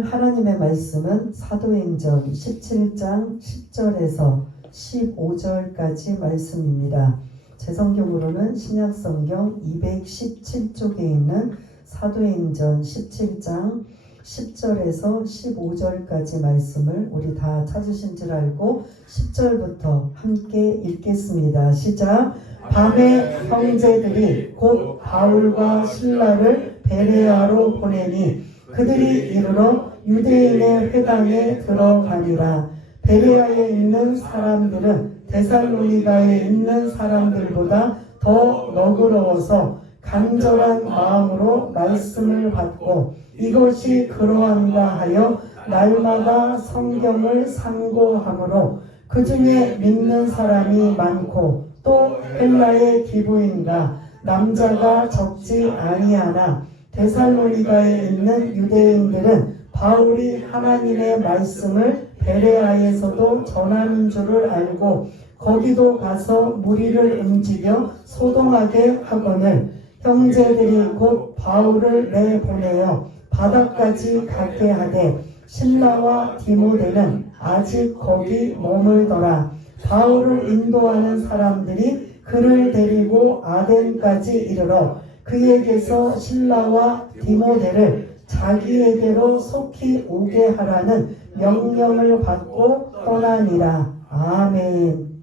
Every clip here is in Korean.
하나님의 말씀은 사도행전 17장 10절에서 15절까지 말씀입니다. 제 성경으로는 신약성경 217쪽에 있는 사도행전 17장 10절에서 15절까지 말씀을 우리 다 찾으신 줄 알고 10절부터 함께 읽겠습니다. 시작. 밤에 형제들이 곧 바울과 실라를 베레아로 보내니 그들이 이르러 유대인의 회당에 들어가니라. 베레아에 있는 사람들은 데살로니가에 있는 사람들보다 더 너그러워서 간절한 마음으로 말씀을 받고 이것이 그러한가 하여 날마다 성경을 상고하므로 그 중에 믿는 사람이 많고 또 헬라의 기부인과 남자가 적지 아니하나 데살로니가에 있는 유대인들은 바울이 하나님의 말씀을 베레아에서도 전하는 줄을 알고 거기도 가서 무리를 움직여 소동하게 하거늘 형제들이 곧 바울을 내보내어 바다까지 가게 하되 실라와 디모데는 아직 거기 머물더라. 바울을 인도하는 사람들이 그를 데리고 아덴까지 이르러 그에게서 실라와 디모데를 자기에게로 속히 오게 하라는 명령을 받고 떠나니라. 아멘.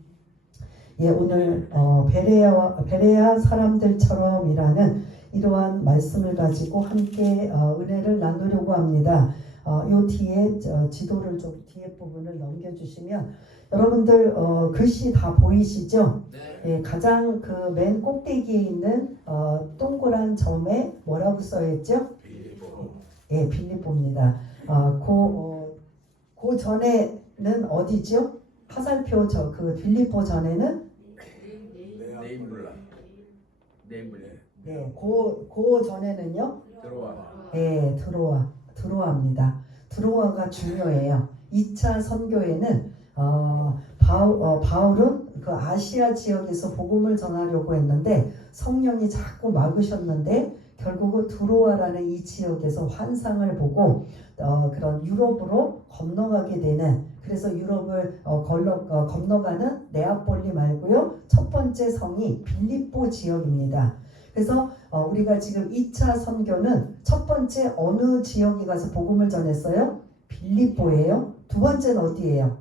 예, 오늘 베레아 사람들처럼이라는 이러한 말씀을 가지고 함께 은혜를 나누려고 합니다. 요 뒤에 지도를 좀 뒤에 부분을 넘겨주시면 여러분들 글씨 다 보이시죠? 네. 예, 가장 그 맨 꼭대기에 있는 동그란 점에 뭐라고 써있죠? 빌립보. 예, 빌립보입니다. 그 전에는 어디죠? 화살표 그 빌립보 전에는 네, 그 전에는요? 네, 드로아입니다. 드로아가 중요해요. 2차 선교에는 바울은 그 아시아 지역에서 복음을 전하려고 했는데 성령이 자꾸 막으셨는데 결국은 드로아라는 이 지역에서 환상을 보고 그런 유럽으로 건너가게 되는, 그래서 유럽을 건너가는 네아폴리 말고요, 첫 번째 성이 빌립보 지역입니다. 그래서 우리가 지금 2차 선교는 첫 번째 어느 지역에 가서 복음을 전했어요? 빌립보예요. 두 번째는 어디예요?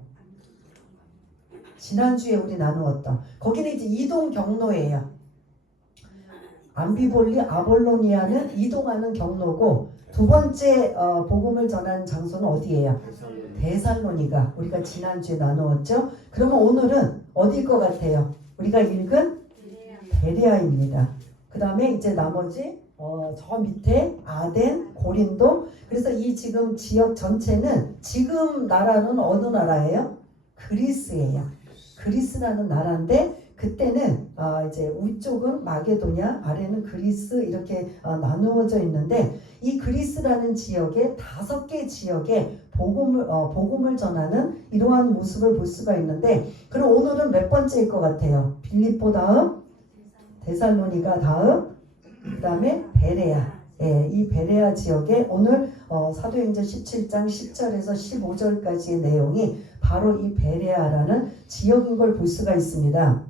지난주에 우리 나누었던 거기는 이제 이동 경로예요. 암비볼리 아볼로니아는 이동하는 경로고, 두 번째 복음을 전하는 장소는 어디예요? 데살로니가. 우리가 지난주에 나누었죠. 그러면 오늘은 어디일 것 같아요? 우리가 읽은 베레아입니다. 그 다음에 이제 나머지 저 밑에 아덴, 고린도. 그래서 이 지금 지역 전체는 지금 나라는 어느 나라예요? 그리스예요. 그리스라는 나라인데 그때는 이제 위쪽은 마게도냐, 아래는 그리스, 이렇게 나누어져 있는데 이 그리스라는 지역에 5개 지역에 복음을 전하는 이러한 모습을 볼 수가 있는데, 그럼 오늘은 몇 번째일 것 같아요? 빌립보 다음, 데살로니가 다음, 그 다음에 베레아. 예, 이 베레아 지역에 오늘 사도행전 17장 10절에서 15절까지의 내용이 바로 이 베레아라는 지역인 걸 볼 수가 있습니다.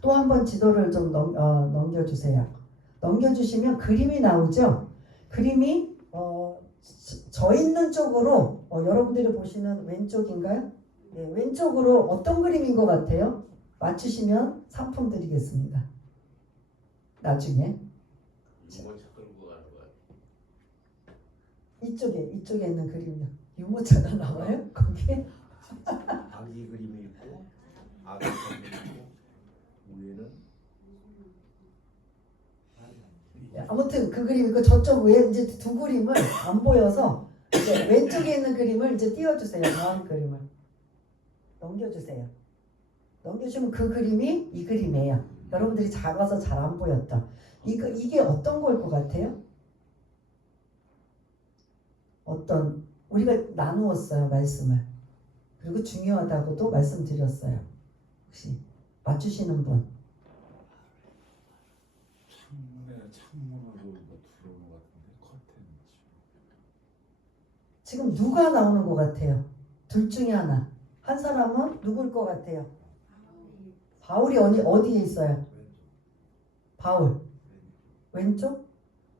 또 한 번 지도를 좀 넘겨주세요. 넘겨주시면 그림이 나오죠. 그림이 저 있는 쪽으로 여러분들이 보시는 왼쪽인가요? 네, 왼쪽으로 어떤 그림인 것 같아요? 맞추시면 상품 드리겠습니다. 나중에. 이쪽에 있는 그림이요. 유모차가 나와요? 거기에? 아기 그림이 있고 아기 그림이 있고 위에는 아무튼 그 그림이 있고 저쪽 위에 이제 두 그림을 안 보여서 이제 왼쪽에 있는 그림을 이제 띄워주세요. 다음 그림을 넘겨주세요. 넘겨주면 그 그림이 이 그림이에요. 여러분들이 작아서 잘 안 보였던 이게 어떤 걸 것 같아요? 우리가 나누었어요, 말씀을. 그리고 중요하다고도 말씀드렸어요. 혹시 맞추시는 분? 창문으로 들어오는 것 같은데, 커튼. 지금 누가 나오는 것 같아요? 둘 중에 하나. 한 사람은 누굴 것 같아요? 바울이 어디에 있어요? 바울. 왼쪽?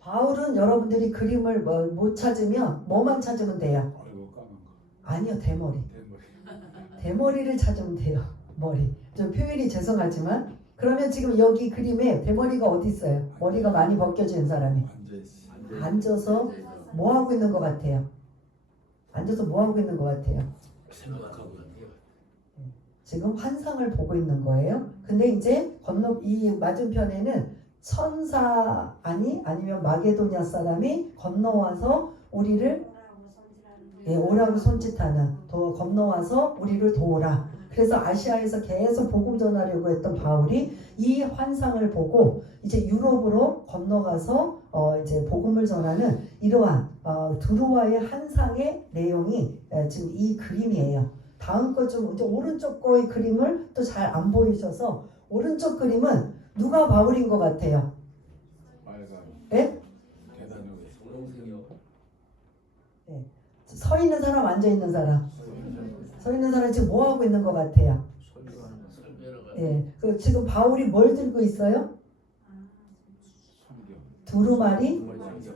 바울은 여러분들이 그림을 못 찾으면 뭐만 찾으면 돼요? 아이고 까만 거. 아니요, 대머리. 대머리. 대머리를 찾으면 돼요. 머리. 좀 표현이 죄송하지만 그러면 지금 여기 그림에 대머리가 어디 있어요? 머리가 많이 벗겨진 사람이 앉아있어. 앉아서 뭐 하고 있는 것 같아요? 앉아서 뭐 하고 있는 것 같아요? 생각하고 있는 지금 환상을 보고 있는 거예요. 근데 이제 이 맞은편에는 천사 아니면 마게도냐 사람이 건너와서 우리를 오라고 손짓하는 건너와서 우리를 도우라. 그래서 아시아에서 계속 복음 전하려고 했던 바울이 이 환상을 보고 이제 유럽으로 건너가서 이제 복음을 전하는 이러한 두루와의 환상의 내용이 지금 이 그림이에요. 다음 거 좀 이제 오른쪽 거의 그림을 또 잘 안 보이셔서 오른쪽 그림은 누가 바울인 것 같아요? 빨간. 예? 계단 위에. 서 있는 사람, 앉아 있는 사람. 서 있는 사람 지금 뭐 하고 있는 것 같아요? 예, 그 지금 바울이 뭘 들고 있어요? 성경. 두루마리.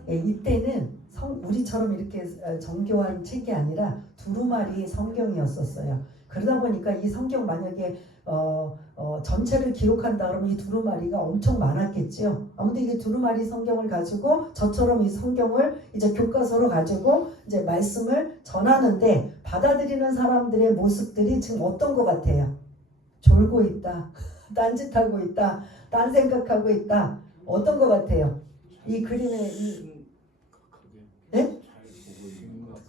예, 이때는 우리처럼 이렇게 정교한 책이 아니라 두루마리 성경이었었어요. 그러다 보니까 이 성경 만약에 전체를 기록한다 그러면 이 두루마리가 엄청 많았겠죠. 아무튼 이게 두루마리 성경을 가지고 저처럼 이 성경을 이제 교과서로 가지고 이제 말씀을 전하는데 받아들이는 사람들의 모습들이 지금 어떤 것 같아요? 졸고 있다, 딴짓하고 있다, 딴 생각하고 있다. 어떤 것 같아요? 이 그림의 네?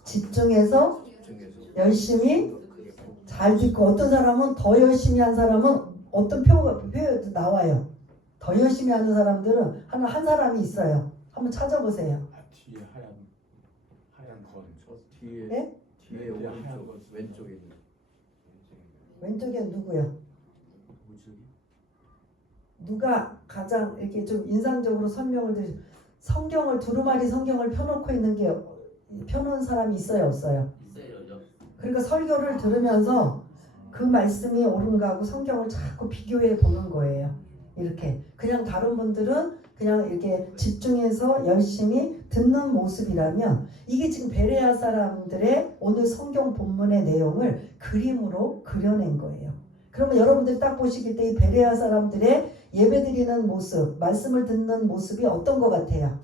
집중해서 열심히 잘 듣고 어떤 사람은 더 열심히 한 사람은 어떤 표가 나와요. 더 열심히 하는 사람들은 한 사람이 있어요. 한번 찾아보세요. 뒤에 하얀 건. 저 뒤에 네? 뒤에 오른쪽 왼쪽에 있는 왼쪽엔 누구요? 누가 가장 이렇게 좀 인상적으로 설명을 성경을 두루마리 성경을 펴놓고 있는 게 펴놓은 사람이 있어요, 없어요? 그러니까 설교를 들으면서 그 말씀이 옳은가 하고 성경을 자꾸 비교해 보는 거예요. 이렇게 그냥 다른 분들은 그냥 이렇게 집중해서 열심히 듣는 모습이라면 이게 지금 베레아 사람들의 오늘 성경 본문의 내용을 그림으로 그려낸 거예요. 그러면 여러분들이 딱 보시길 때 이 베레아 사람들의 예배드리는 모습, 말씀을 듣는 모습이 어떤 것 같아요?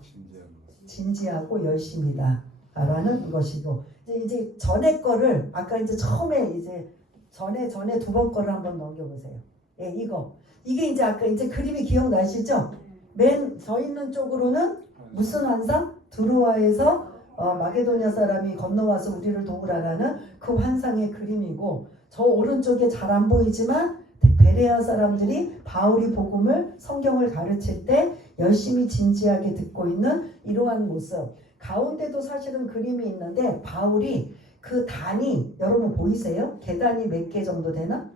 진지하고 열심이다 라는 것이고 이제 전에 거를 아까 이제 처음에 이제 전에 두 번 거를 한번 넘겨보세요. 예, 이게 이제 아까 이제 그림이 기억나시죠? 맨 서 있는 쪽으로는 무슨 환상? 두루와에서 마게도냐 사람이 건너와서 우리를 도우라라는 그 환상의 그림이고 저 오른쪽에 잘 안 보이지만 베레아 사람들이 바울이 복음을 성경을 가르칠 때 열심히 진지하게 듣고 있는 이러한 모습. 가운데도 사실은 그림이 있는데 바울이 그 단이 여러분 보이세요? 계단이 몇 개 정도 되나?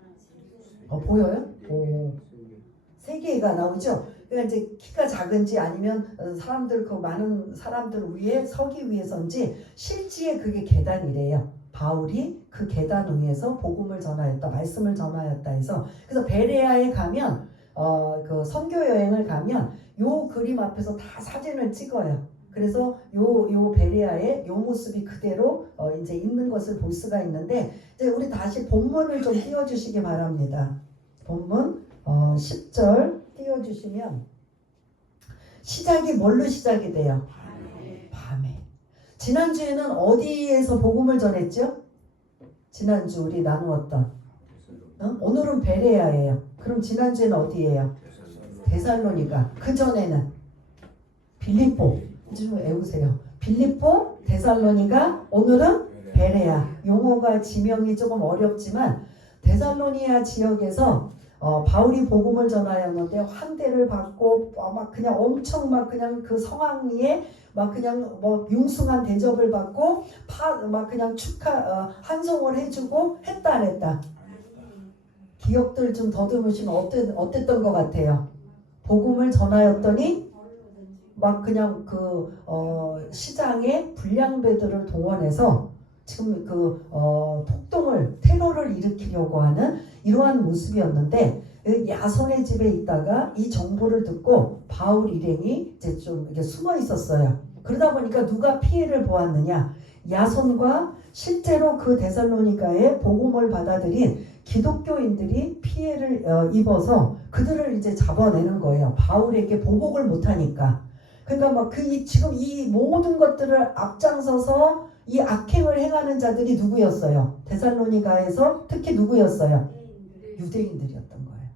보여요? 오. 3개가 나오죠? 그러니까 이제 키가 작은지 아니면 사람들 그 많은 사람들 위에 서기 위해서인지 실지에 그게 계단이래요. 바울이 그 계단 위에서 복음을 전하였다, 말씀을 전하였다 해서 그래서 베레아에 가면 그 선교 여행을 가면 요 그림 앞에서 다 사진을 찍어요. 그래서 요 베레아의 요 모습이 그대로 이제 있는 것을 볼 수가 있는데 이제 우리 다시 본문을 좀 띄워주시기 바랍니다. 본문 10절 띄워주시면 시작이 뭘로 시작이 돼요? 밤에. 지난주에는 어디에서 복음을 전했죠? 지난주 우리 나누었던 오늘은 베레아예요. 그럼 지난주에는 어디예요? 데살로니가. 그 전에는 빌립보. 좀 외우세요. 빌립보, 데살로니가, 오늘은 베레아. 용어가 지명이 조금 어렵지만 데살로니아 지역에서 바울이 복음을 전하였는데 환대를 받고 막 그냥 엄청 막 그냥 그 성황리에 막 그냥 뭐 융숭한 대접을 받고 막 그냥 환송을 해주고 했다 안 했다. 기억들 좀 더듬으시면 어땠던 것 같아요? 복음을 전하였더니 막 그냥 그 시장에 불량배들을 동원해서 지금 폭동을 테러를 일으키려고 하는 이러한 모습이었는데 야손의 집에 있다가 이 정보를 듣고 바울 일행이 이제 좀 이렇게 숨어 있었어요. 그러다 보니까 누가 피해를 보았느냐? 야손과 실제로 그 데살로니가의 복음을 받아들인 기독교인들이 피해를 입어서 그들을 이제 잡아내는 거예요. 바울에게 보복을 못하니까. 그러니까 막 지금 이 모든 것들을 앞장서서 이 악행을 행하는 자들이 누구였어요? 데살로니가에서 특히 누구였어요? 유대인들이었던 거예요.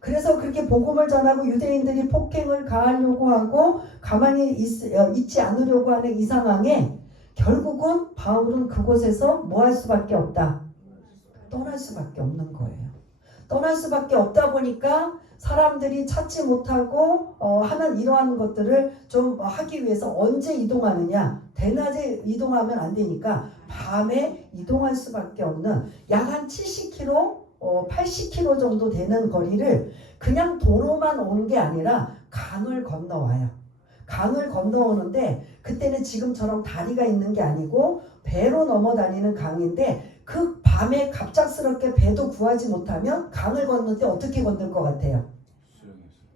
그래서 그렇게 복음을 전하고 유대인들이 폭행을 가하려고 하고 가만히 있지 않으려고 하는 이 상황에 결국은 바울은 그곳에서 뭐 할 수밖에 없다? 떠날 수밖에 없는 거예요. 떠날 수밖에 없다 보니까 사람들이 찾지 못하고 하는 이러한 것들을 좀 하기 위해서 언제 이동하느냐? 대낮에 이동하면 안 되니까 밤에 이동할 수밖에 없는 약 한 70km, 80km 정도 되는 거리를 그냥 도로만 오는 게 아니라 강을 건너와요. 강을 건너오는데 그때는 지금처럼 다리가 있는 게 아니고 배로 넘어다니는 강인데 그 밤에 갑작스럽게 배도 구하지 못하면 강을 건널 때 어떻게 건널 것 같아요?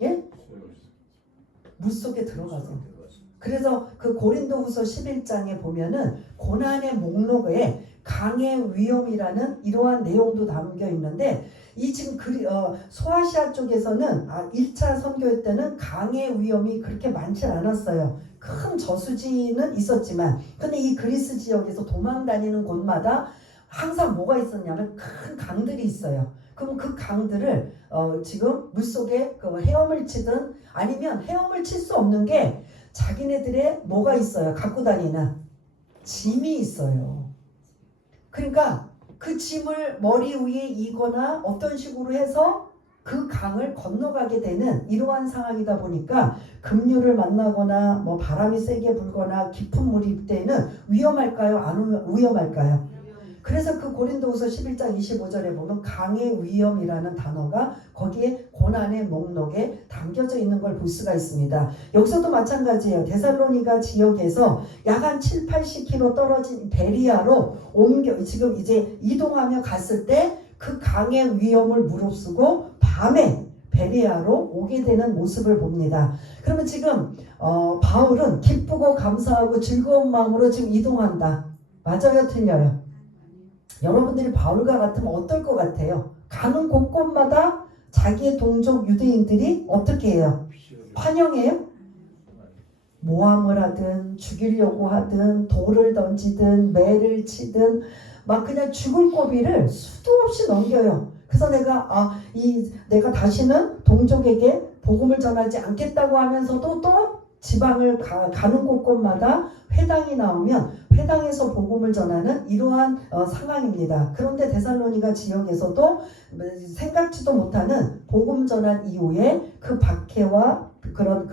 예? 물속에 들어가서. 그래서 그 고린도후서 11장에 보면은 고난의 목록에 강의 위험이라는 이러한 내용도 담겨 있는데 이 지금 소아시아 쪽에서는 1차 선교 때는 강의 위험이 그렇게 많지 않았어요. 큰 저수지는 있었지만 근데 이 그리스 지역에서 도망 다니는 곳마다 항상 뭐가 있었냐면 큰 강들이 있어요. 그럼 그 강들을 지금 물속에 헤엄을 치든 아니면 헤엄을 칠 수 없는 게 자기네들의 뭐가 있어요. 갖고 다니는 짐이 있어요. 그러니까 그 짐을 머리 위에 이거나 어떤 식으로 해서 그 강을 건너가게 되는 이러한 상황이다 보니까 급류를 만나거나 뭐 바람이 세게 불거나 깊은 물일 때는 위험할까요? 안 위험할까요? 그래서 그 고린도후서 11장 25절에 보면 강의 위험이라는 단어가 거기에 고난의 목록에 담겨져 있는 걸 볼 수가 있습니다. 여기서도 마찬가지예요. 데살로니가 지역에서 약 한 7, 80km 떨어진 베리아로 지금 이제 이동하며 갔을 때 그 강의 위험을 무릅쓰고 밤에 베리아로 오게 되는 모습을 봅니다. 그러면 지금 바울은 기쁘고 감사하고 즐거운 마음으로 지금 이동한다. 맞아요? 틀려요? 여러분들이 바울과 같으면 어떨 것 같아요? 가는 곳곳마다 자기의 동족 유대인들이 어떻게 해요? 환영해요? 모함을 하든 죽이려고 하든 돌을 던지든 매를 치든 막 그냥 죽을 고비를 수도 없이 넘겨요. 그래서 내가 다시는 동족에게 복음을 전하지 않겠다고 하면서도 또 지방을 가는 곳곳마다 회당이 나오면 회당에서 복음을 전하는 이러한 상황입니다. 그런데 데살로니가 지역에서도 생각지도 못하는 복음 전한 이후에 그 박해와 그런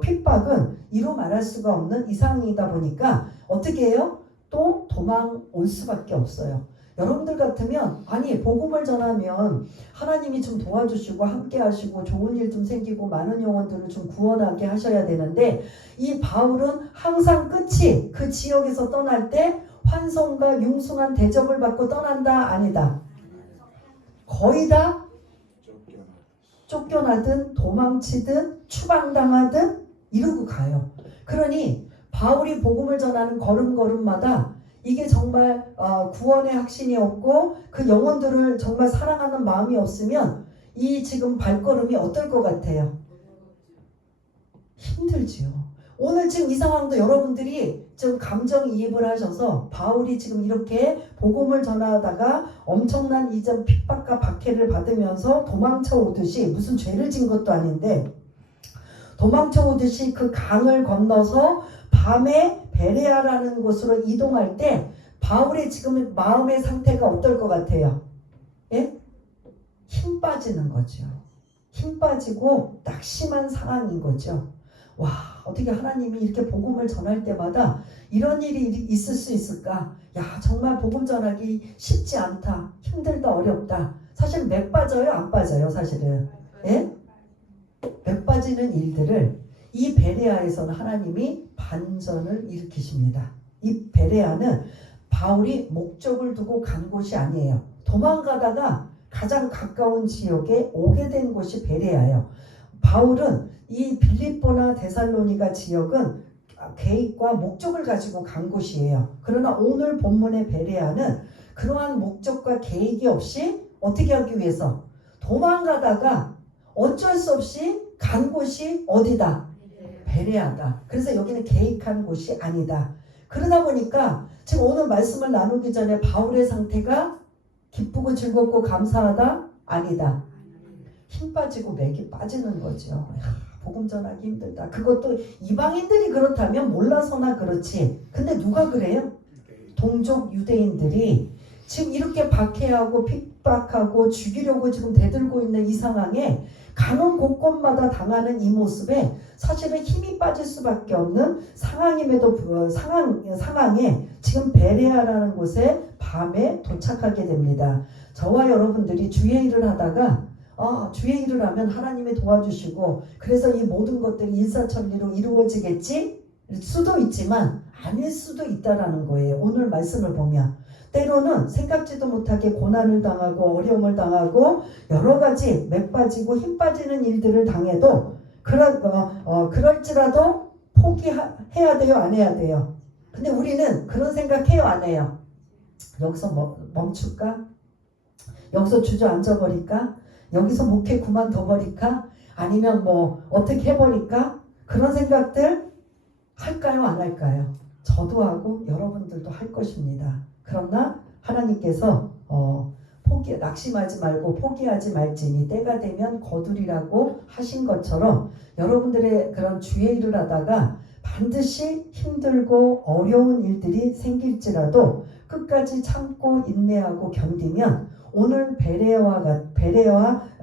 핍박은 이루 말할 수가 없는 이상이다 보니까 어떻게 해요? 또 도망 올 수밖에 없어요. 여러분들 같으면 복음을 전하면 하나님이 좀 도와주시고 함께 하시고 좋은 일 좀 생기고 많은 영혼들을 좀 구원하게 하셔야 되는데 이 바울은 항상 끝이 그 지역에서 떠날 때 환송과 융숭한 대접을 받고 떠난다 아니다. 거의 다 쫓겨나든 도망치든 추방당하든 이러고 가요. 그러니 바울이 복음을 전하는 걸음걸음마다 이게 정말 구원의 확신이 없고 그 영혼들을 정말 사랑하는 마음이 없으면 이 지금 발걸음이 어떨 것 같아요? 힘들지요. 오늘 지금 이 상황도 여러분들이 좀 감정이입을 하셔서 바울이 지금 이렇게 복음을 전하다가 엄청난 이전 핍박과 박해를 받으면서 도망쳐 오듯이 무슨 죄를 진 것도 아닌데 도망쳐 오듯이 그 강을 건너서 밤에 베레아라는 곳으로 이동할 때 바울의 지금 마음의 상태가 어떨 것 같아요? 예? 힘 빠지는 거죠. 힘 빠지고 낙심한 상황인 거죠. 와, 어떻게 하나님이 이렇게 복음을 전할 때마다 이런 일이 있을 수 있을까? 야, 정말 복음 전하기 쉽지 않다. 힘들다, 어렵다. 사실 맥 빠져요, 안 빠져요, 사실은. 예? 맥 빠지는 일들을 이 베레아에서는 하나님이 반전을 일으키십니다. 이 베레아는 바울이 목적을 두고 간 곳이 아니에요. 도망가다가 가장 가까운 지역에 오게 된 곳이 베레아예요. 바울은 이 빌립보나 데살로니가 지역은 계획과 목적을 가지고 간 곳이에요. 그러나 오늘 본문의 베레아는 그러한 목적과 계획이 없이 어떻게 하기 위해서 도망가다가 어쩔 수 없이 간 곳이 어디다? 베레아다. 그래서 여기는 계획한 곳이 아니다. 그러다 보니까 지금 오늘 말씀을 나누기 전에 바울의 상태가 기쁘고 즐겁고 감사하다? 아니다. 힘 빠지고 맥이 빠지는 거죠. 복음 전하기 힘들다. 그것도 이방인들이 그렇다면 몰라서나 그렇지. 근데 누가 그래요? 동족 유대인들이 지금 이렇게 박해하고 핍박하고 죽이려고 지금 대들고 있는 이 상황에 가는 곳곳마다 당하는 이 모습에 사실은 힘이 빠질 수밖에 없는 상황임에도 상황에 지금 베레아라는 곳에 밤에 도착하게 됩니다. 저와 여러분들이 주의 일을 하다가 주의 일을 하면 하나님이 도와주시고 그래서 이 모든 것들이 일사천리로 이루어지겠지 수도 있지만 아닐 수도 있다라는 거예요. 오늘 말씀을 보면 때로는 생각지도 못하게 고난을 당하고 어려움을 당하고 여러 가지 맥 빠지고 힘 빠지는 일들을 당해도 그럴지라도 포기해야 돼요? 안 해야 돼요? 근데 우리는 그런 생각해요? 안 해요? 여기서 멈출까? 여기서 주저앉아 버릴까? 여기서 목회 그만둬 버릴까? 아니면 어떻게 해버릴까? 그런 생각들 할까요? 안 할까요? 저도 하고 여러분들도 할 것입니다. 그러나 하나님께서 낙심하지 말고 포기하지 말지니 때가 되면 거두리라고 하신 것처럼 여러분들의 그런 주의 일을 하다가 반드시 힘들고 어려운 일들이 생길지라도 끝까지 참고 인내하고 견디면 오늘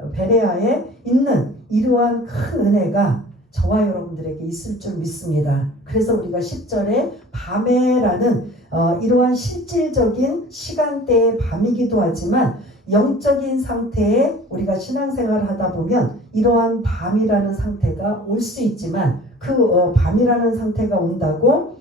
베레아에 있는 이러한 큰 은혜가 저와 여러분들에게 있을 줄 믿습니다. 그래서 우리가 10절에 밤에라는 이러한 실질적인 시간대의 밤이기도 하지만 영적인 상태에 우리가 신앙생활을 하다 보면 이러한 밤이라는 상태가 올 수 있지만 그 밤이라는 상태가 온다고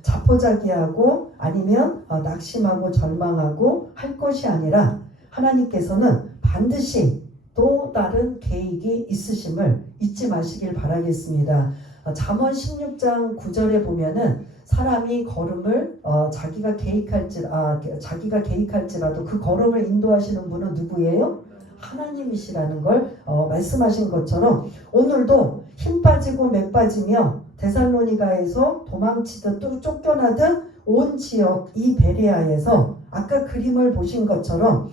자포자기하고 아니면 낙심하고 절망하고 할 것이 아니라 하나님께서는 반드시 또 다른 계획이 있으심을 잊지 마시길 바라겠습니다. 잠언 16장 9절에 보면은 사람이 걸음을 자기가 계획할지라도 그 걸음을 인도하시는 분은 누구예요? 하나님이시라는 걸 말씀하신 것처럼 오늘도 힘 빠지고 맥 빠지며 데살로니가에서 도망치듯 쫓겨나듯 온 지역 이 베레아에서 아까 그림을 보신 것처럼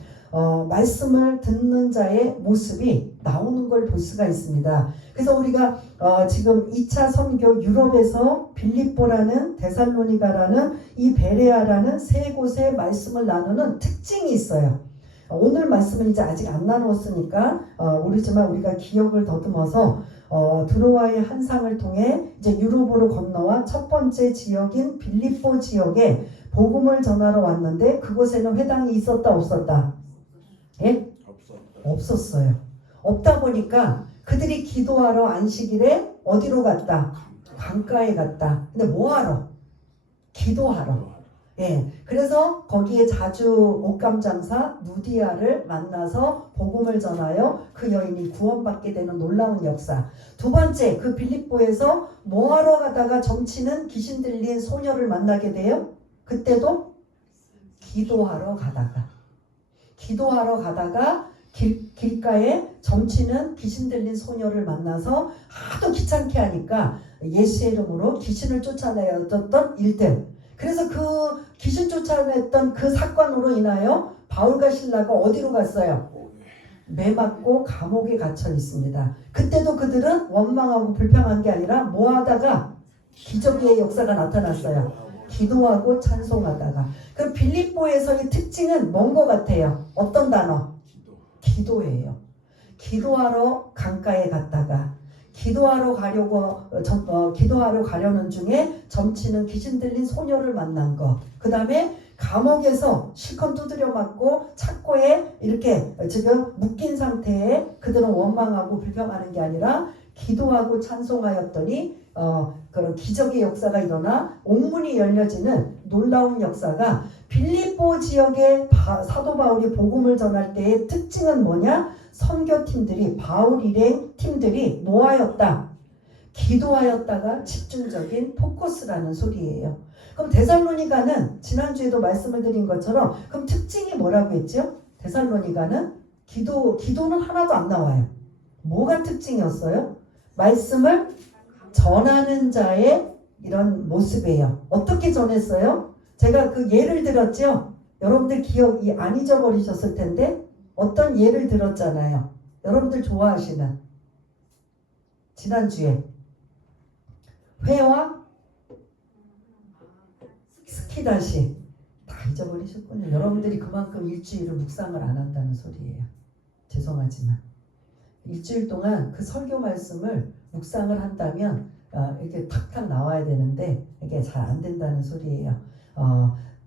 말씀을 듣는 자의 모습이 나오는 걸 볼 수가 있습니다. 그래서 우리가 지금 2차 선교 유럽에서 빌립보라는 데살로니가라는 이 베레아라는 세 곳의 말씀을 나누는 특징이 있어요. 오늘 말씀은 이제 아직 안 나누었으니까 모르지만 우리가 기억을 더듬어서 드로아의 환상을 통해 이제 유럽으로 건너와 첫 번째 지역인 빌립보 지역에 복음을 전하러 왔는데 그곳에는 회당이 있었다 없었다? 예? 없었어요. 없다 보니까 그들이 기도하러 안식일에 어디로 갔다? 강가에 갔다. 근데 뭐하러? 기도하러. 예, 그래서 거기에 자주 옷감 장사 누디아를 만나서 복음을 전하여 그 여인이 구원받게 되는 놀라운 역사. 두 번째, 그 빌립보에서 뭐하러 가다가 점치는 귀신 들린 소녀를 만나게 돼요? 그때도 기도하러 가다가 길가에 점치는 귀신 들린 소녀를 만나서 하도 귀찮게 하니까 예수의 이름으로 귀신을 쫓아내었던 일들. 그래서 그 귀신 쫓아냈던 그 사건으로 인하여 바울과 실라가 어디로 갔어요? 매맞고 감옥에 갇혀 있습니다. 그때도 그들은 원망하고 불평한 게 아니라 뭐하다가 기적의 역사가 나타났어요. 기도하고 찬송하다가. 그럼 빌립보에서의 특징은 뭔 것 같아요? 어떤 단어? 기도예요. 기도하러 강가에 갔다가 기도하러 가려는 중에 점치는 귀신 들린 소녀를 만난 거. 그 다음에 감옥에서 실컷 두드려 맞고 착고에 이렇게 지금 묶인 상태에 그들은 원망하고 불평하는 게 아니라 기도하고 찬송하였더니 그런 기적의 역사가 일어나 옥문이 열려지는 놀라운 역사가 빌립보 지역의 사도 바울이 복음을 전할 때의 특징은 뭐냐? 선교팀들이 바울 일행 팀들이 모아였다. 기도하였다가 집중적인 포커스라는 소리예요. 그럼 데살로니가는 지난주에도 말씀을 드린 것처럼 그럼 특징이 뭐라고 했죠? 데살로니가는 기도는 하나도 안 나와요. 뭐가 특징이었어요? 말씀을 전하는 자의 이런 모습이에요. 어떻게 전했어요? 제가 그 예를 들었죠? 여러분들 기억이 안 잊어버리셨을 텐데 어떤 예를 들었잖아요. 여러분들 좋아하시는 지난주에 회와 스키다시 다 잊어버리셨군요. 여러분들이 그만큼 일주일을 묵상을 안 한다는 소리예요. 죄송하지만 일주일 동안 그 설교 말씀을 묵상을 한다면 이렇게 탁탁 나와야 되는데 이게 잘 안 된다는 소리예요.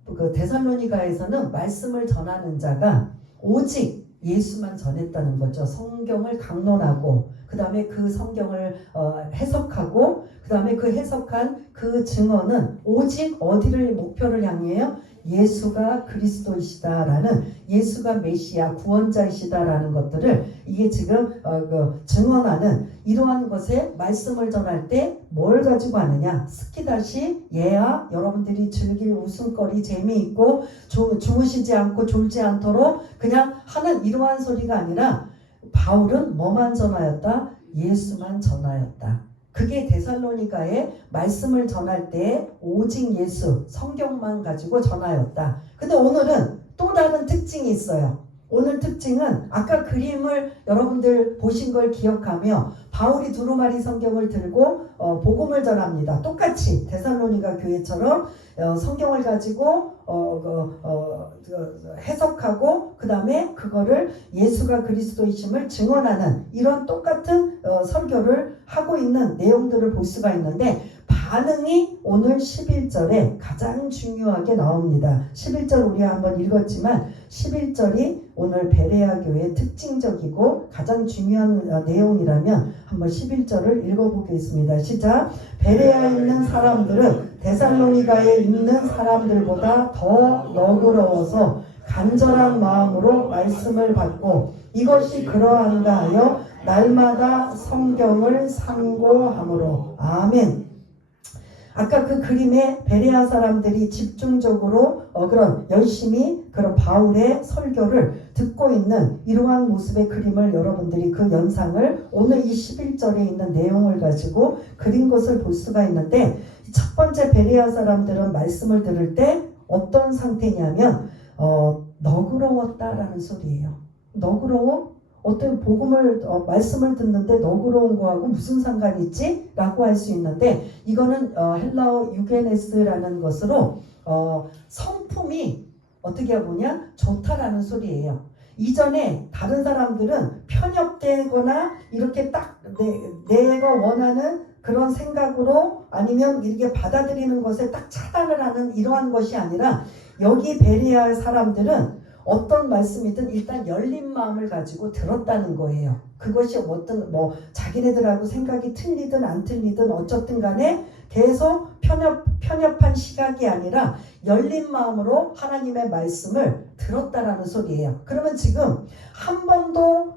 그 데살로니가에서는 말씀을 전하는 자가 오직 예수만 전했다는 거죠. 성경을 강론하고 그 다음에 그 성경을 해석하고 그 다음에 그 해석한 그 증언은 오직 어디를 목표를 향해요? 예수가 그리스도이시다라는 예수가 메시아 구원자이시다라는 것들을 이게 지금 증언하는 이러한 것에 말씀을 전할 때 뭘 가지고 하느냐? 스키다시 예야 여러분들이 즐길 웃음거리 재미있고 주무시지 않고 졸지 않도록 그냥 하는 이러한 소리가 아니라 바울은 뭐만 전하였다? 예수만 전하였다. 그게 데살로니가에 말씀을 전할 때 오직 예수, 성경만 가지고 전하였다. 근데 오늘은 또 다른 특징이 있어요. 오늘 특징은 아까 그림을 여러분들 보신 걸 기억하며 바울이 두루마리 성경을 들고 복음을 전합니다. 똑같이 데살로니가 교회처럼 성경을 가지고 해석하고 그 다음에 그거를 예수가 그리스도이심을 증언하는 이런 똑같은 설교를 하고 있는 내용들을 볼 수가 있는데 반응이 오늘 11절에 가장 중요하게 나옵니다. 11절 우리 한번 읽었지만 11절이 오늘 베레아 교회의 특징적이고 가장 중요한 내용이라면 한번 11절을 읽어보겠습니다. 시작. 베레아에 있는 사람들은 데살로니가에 있는 사람들보다 더 너그러워서 간절한 마음으로 말씀을 받고 이것이 그러한가 하여 날마다 성경을 상고함으로. 아멘. 아까 그 그림에 베레아 사람들이 집중적으로 그런 열심히 그런 바울의 설교를 듣고 있는 이러한 모습의 그림을 여러분들이 그 연상을 오늘 이 11절에 있는 내용을 가지고 그린 것을 볼 수가 있는데 첫 번째 베레아 사람들은 말씀을 들을 때 어떤 상태냐면 너그러웠다라는 소리예요. 너그러워? 어떤 복음을 말씀을 듣는데 너그러운 거하고 무슨 상관이 있지? 라고 할 수 있는데 이거는 헬라어 유게네스라는 것으로 성품이 어떻게 보냐? 좋다라는 소리예요. 이전에 다른 사람들은 편협되거나 이렇게 딱 내가 원하는 그런 생각으로 아니면 이렇게 받아들이는 것에 딱 차단을 하는 이러한 것이 아니라 여기 베레아 사람들은 어떤 말씀이든 일단 열린 마음을 가지고 들었다는 거예요. 그것이 어떤 자기네들하고 생각이 틀리든 안 틀리든 어쨌든 간에 계속 편협한 시각이 아니라 열린 마음으로 하나님의 말씀을 들었다라는 소리예요. 그러면 지금 한 번도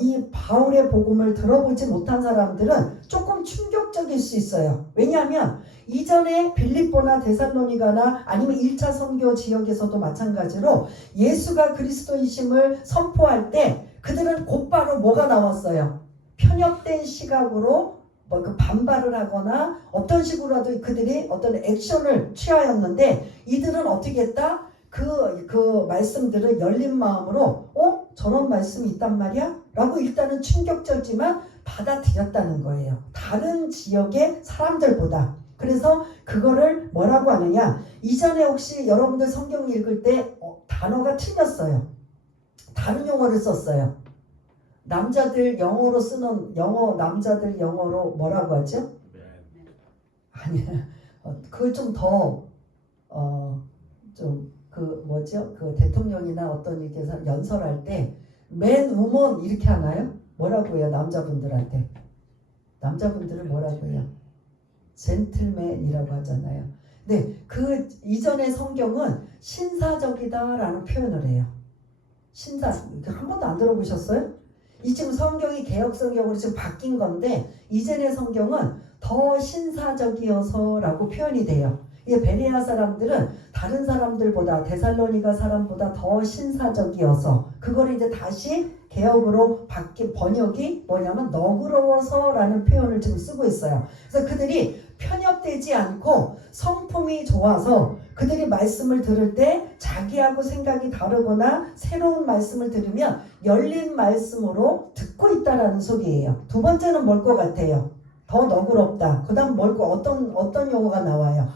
이 바울의 복음을 들어보지 못한 사람들은 조금 충격적일 수 있어요. 왜냐하면 이전에 빌립보나 데살로니가나 아니면 1차 선교 지역에서도 마찬가지로 예수가 그리스도이심을 선포할 때 그들은 곧바로 뭐가 나왔어요? 편협된 시각으로 그 반발을 하거나 어떤 식으로라도 그들이 어떤 액션을 취하였는데 이들은 어떻게 했다? 그 말씀들을 열린 마음으로 저런 말씀이 있단 말이야? 라고 일단은 충격적이지만 받아들였다는 거예요. 다른 지역의 사람들보다. 그래서 그거를 뭐라고 하느냐? 이전에 혹시 여러분들 성경 읽을 때 단어가 틀렸어요. 다른 용어를 썼어요. 남자들 영어로 쓰는 남자들 영어로 뭐라고 하죠? 아니야. 그걸 좀 더 그 대통령이나 어떤 이렇게 연설할 때 맨 우먼 이렇게 하나요? 뭐라고 해요? 남자분들한테. 남자분들은 뭐라고 해요? 젠틀맨이라고 하잖아요. 네, 그 이전의 성경은 신사적이다라는 표현을 해요. 신사, 한 번도 안 들어보셨어요? 이 지금 성경이 개역 성경으로 지금 바뀐 건데 이전의 성경은 더 신사적이어서라고 표현이 돼요. 이게 베레아 사람들은 다른 사람들보다 데살로니가 사람보다 더 신사적이어서 그거를 이제 다시 개역으로 바뀐 번역이 뭐냐면 너그러워서라는 표현을 지금 쓰고 있어요. 그래서 그들이 편협되지 않고 성품이 좋아서 그들이 말씀을 들을 때 자기하고 생각이 다르거나 새로운 말씀을 들으면 열린 말씀으로 듣고 있다라는 소리예요. 두 번째는 뭘 것 같아요? 더 너그럽다. 그 다음 뭘 거 어떤 용어가 나와요?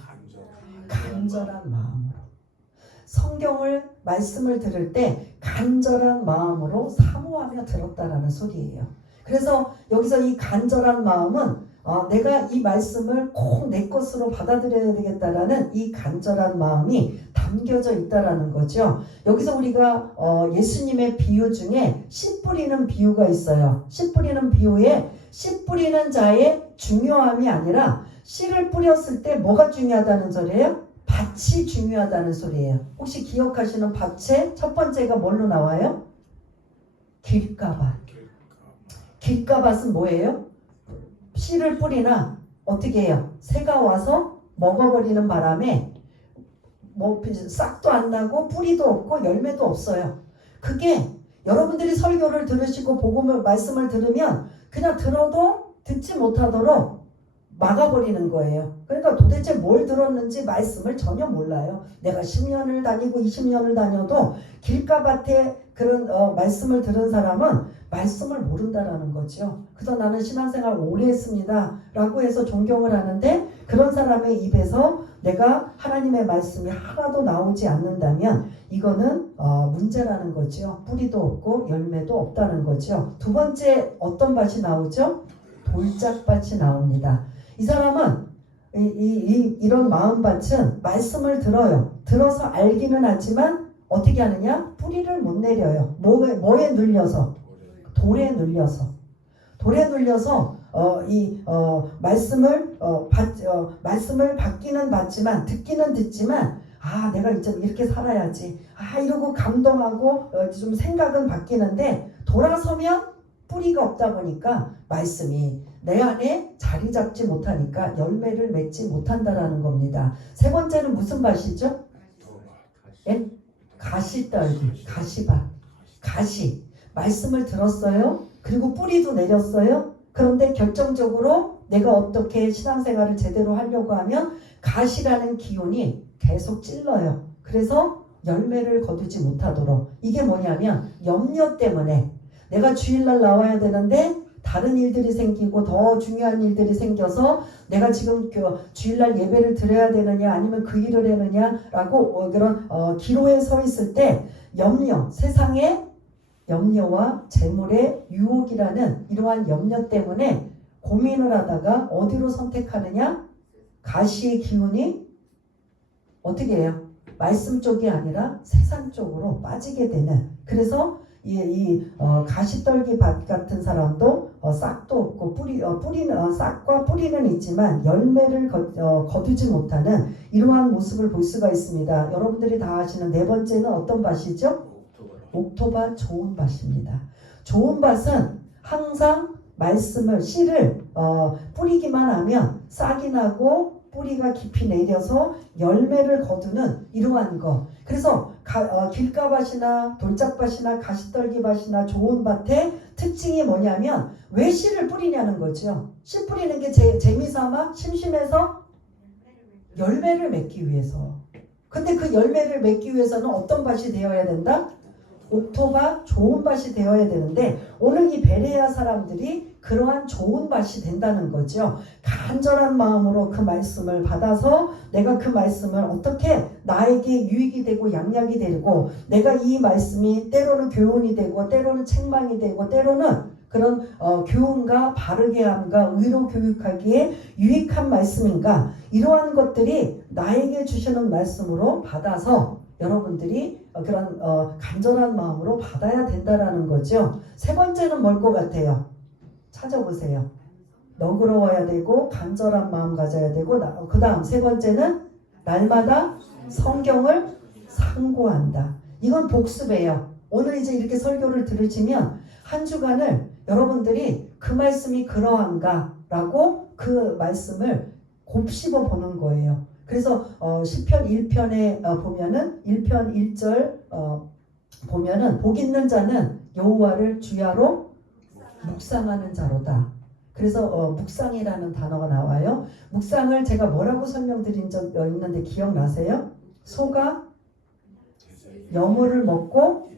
간절한 마음으로. 성경을 말씀을 들을 때 간절한 마음으로 사모하며 들었다라는 소리예요. 그래서 여기서 이 간절한 마음은 내가 이 말씀을 꼭 내 것으로 받아들여야 되겠다라는 이 간절한 마음이 담겨져 있다라는 거죠. 여기서 우리가 예수님의 비유 중에 씨 뿌리는 비유가 있어요. 씨 뿌리는 비유에 씨 뿌리는 자의 중요함이 아니라 씨를 뿌렸을 때 뭐가 중요하다는 소리예요? 밭이 중요하다는 소리예요. 혹시 기억하시는 밭의 첫 번째가 뭘로 나와요? 길가밭. 길가밭은 뭐예요? 씨를 뿌리나 어떻게 해요? 새가 와서 먹어버리는 바람에 뭐 싹도 안 나고 뿌리도 없고 열매도 없어요. 그게 여러분들이 설교를 들으시고 복음을 말씀을 들으면 그냥 들어도 듣지 못하도록 막아버리는 거예요. 그러니까 도대체 뭘 들었는지 말씀을 전혀 몰라요. 내가 10년을 다니고 20년을 다녀도 길가밭에 그런 말씀을 들은 사람은 말씀을 모른다라는 거죠. 그래서 나는 신앙생활 오래 했습니다 라고 해서 존경을 하는데 그런 사람의 입에서 내가 하나님의 말씀이 하나도 나오지 않는다면 이거는 문제라는 거죠. 뿌리도 없고 열매도 없다는 거죠. 두 번째 어떤 밭이 나오죠? 돌짝밭이 나옵니다. 이 사람은 이런 마음밭은 말씀을 들어요. 들어서 알기는 하지만 어떻게 하느냐? 뿌리를 못 내려요. 뭐에 눌려서? 돌에 눌려서. 돌에 눌려서 말씀을 받기는 받지만 듣기는 듣지만 내가 이제 이렇게 살아야지. 이러고 감동하고 좀 생각은 바뀌는데 돌아서면 뿌리가 없다 보니까 말씀이 내 안에 자리 잡지 못하니까 열매를 맺지 못한다라는 겁니다. 세 번째는 무슨 밭이죠? 예? 가시떨기, 가시밭. 가시. 말씀을 들었어요. 그리고 뿌리도 내렸어요. 그런데 결정적으로 내가 어떻게 신앙생활을 제대로 하려고 하면 가시라는 기운이 계속 찔러요. 그래서 열매를 거두지 못하도록. 이게 뭐냐면 염려 때문에 내가 주일날 나와야 되는데 다른 일들이 생기고 더 중요한 일들이 생겨서 내가 지금 주일날 예배를 드려야 되느냐 아니면 그 일을 해느냐라고 그런 기로에 서 있을 때 염려, 세상의 염려와 재물의 유혹이라는 이러한 염려 때문에 고민을 하다가 어디로 선택하느냐? 가시의 기운이 어떻게 해요? 말씀 쪽이 아니라 세상 쪽으로 빠지게 되는. 그래서 가시떨기 밭 같은 사람도 싹도 없고 싹과 뿌리는 있지만 열매를 거두지 못하는 이러한 모습을 볼 수가 있습니다. 여러분들이 다 아시는 네 번째는 어떤 밭이죠? 옥토밭, 좋은 밭입니다. 좋은 밭은 항상 말씀을 씨를 뿌리기만 하면 싹이 나고 뿌리가 깊이 내려서 열매를 거두는 이러한 거. 그래서 길가밭이나 돌짝밭이나 가시떨기밭이나 좋은 밭의 특징이 뭐냐면 왜 씨를 뿌리냐는 거죠. 씨 뿌리는 게 재미삼아 심심해서 열매를 맺기 위해서. 근데 그 열매를 맺기 위해서는 어떤 밭이 되어야 된다? 옥토밭, 좋은 밭이 되어야 되는데 오늘 이 베레아 사람들이 그러한 좋은 밭이 된다는 거죠. 간절한 마음으로 그 말씀을 받아서 내가 그 말씀을 어떻게 나에게 유익이 되고 양약이 되고 내가 이 말씀이 때로는 교훈이 되고 때로는 책망이 되고 때로는 그런 교훈과 바르게 함과 의로 교육하기에 유익한 말씀인가 이러한 것들이 나에게 주시는 말씀으로 받아서 여러분들이 그런 간절한 마음으로 받아야 된다라는 거죠. 세 번째는 뭘 것 같아요? 찾아보세요. 너그러워야 되고 간절한 마음 가져야 되고 그 다음 세 번째는 날마다 성경을 상고한다. 이건 복습이에요. 오늘 이제 이렇게 설교를 들으시면 한 주간을 여러분들이 그 말씀이 그러한가 라고 그 말씀을 곱씹어 보는 거예요. 그래서 시편 1편에 보면은 1편 1절 보면은 복 있는 자는 여호와를 주야로 묵상하는 자로다. 그래서 묵상이라는 단어가 나와요. 묵상을 제가 뭐라고 설명드린 적 있는데 기억나세요? 소가 여물을 먹고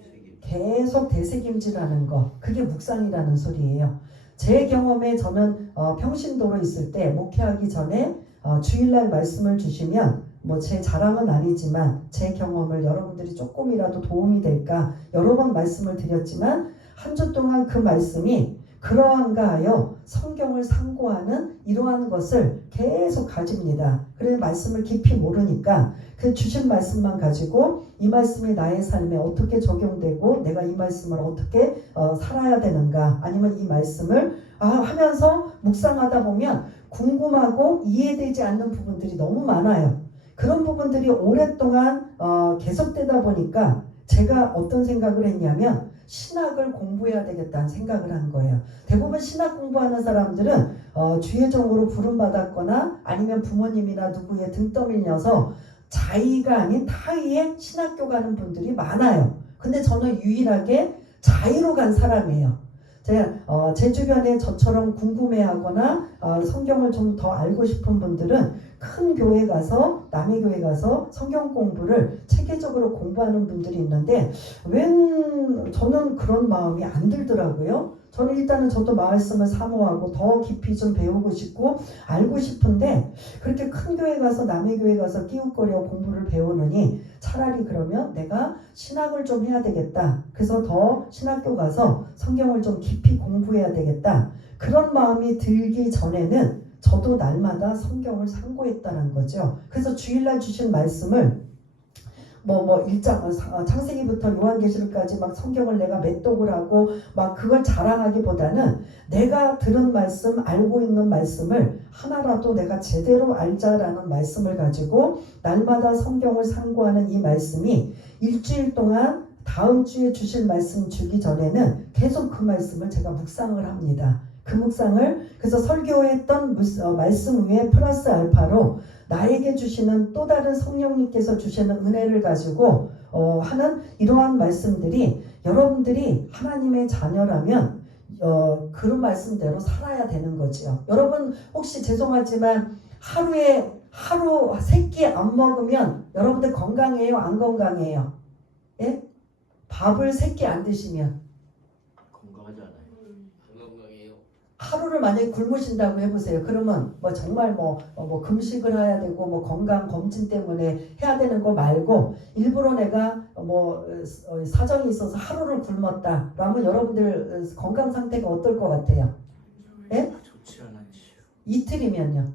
계속 되새김질하는 거, 그게 묵상이라는 소리예요. 제 경험에 저는 평신도로 있을 때 목회하기 전에 주일날 말씀을 주시면 뭐 제 자랑은 아니지만 제 경험을 여러분들이 조금이라도 도움이 될까 여러 번 말씀을 드렸지만 한 주 동안 그 말씀이 그러한가 하여 성경을 상고하는 이러한 것을 계속 가집니다. 그래서 말씀을 깊이 모르니까 그 주신 말씀만 가지고 이 말씀이 나의 삶에 어떻게 적용되고 내가 이 말씀을 어떻게 살아야 되는가, 아니면 이 말씀을 하면서 묵상하다 보면 궁금하고 이해되지 않는 부분들이 너무 많아요. 그런 부분들이 오랫동안 계속되다 보니까 제가 어떤 생각을 했냐면 신학을 공부해야 되겠다는 생각을 한 거예요. 대부분 신학 공부하는 사람들은 주의종으로 부름받았거나 아니면 부모님이나 누구의 등 떠밀려서 자의가 아닌 타의에 신학교 가는 분들이 많아요. 근데 저는 유일하게 자의로 간 사람이에요. 제 주변에 저처럼 궁금해하거나 성경을 좀 더 알고 싶은 분들은 큰 교회 가서, 남의 교회 가서 성경 공부를 체계적으로 공부하는 분들이 있는데 저는 그런 마음이 안 들더라고요. 저는 일단은 저도 말씀을 사모하고 더 깊이 좀 배우고 싶고 알고 싶은데 그렇게 큰 교회 가서 남의 교회 가서 끼웃거려 공부를 배우느니 차라리 그러면 내가 신학을 좀 해야 되겠다. 그래서 더 신학교 가서 성경을 좀 깊이 공부해야 되겠다. 그런 마음이 들기 전에는 저도 날마다 성경을 상고했다는 거죠. 그래서 주일날 주신 말씀을 창세기부터 요한계시록까지 막 성경을 내가 맷독을 하고 막 그걸 자랑하기보다는 내가 들은 말씀, 알고 있는 말씀을 하나라도 내가 제대로 알자라는 말씀을 가지고 날마다 성경을 상고하는 이 말씀이 일주일 동안 다음 주에 주실 말씀 주기 전에는 계속 그 말씀을 제가 묵상을 합니다. 그 묵상을 그래서 설교했던 말씀 위에 플러스 알파로 나에게 주시는 또 다른 성령님께서 주시는 은혜를 가지고 하는 이러한 말씀들이 여러분들이 하나님의 자녀라면 그런 말씀대로 살아야 되는 거지요. 여러분 혹시 죄송하지만 하루 3끼 안 먹으면 여러분들 건강해요? 안 건강해요? 예? 밥을 3끼 안 드시면 건강하지 않아요. 안 건강해요. 하루를 만약에 굶으신다고 해보세요. 그러면 정말 금식을 해야 되고 건강 검진 때문에 해야 되는 거 말고 일부러 내가 사정이 있어서 하루를 굶었다. 그러면 여러분들 건강 상태가 어떨 것 같아요? 예? 좋지 않아요. 이틀이면요?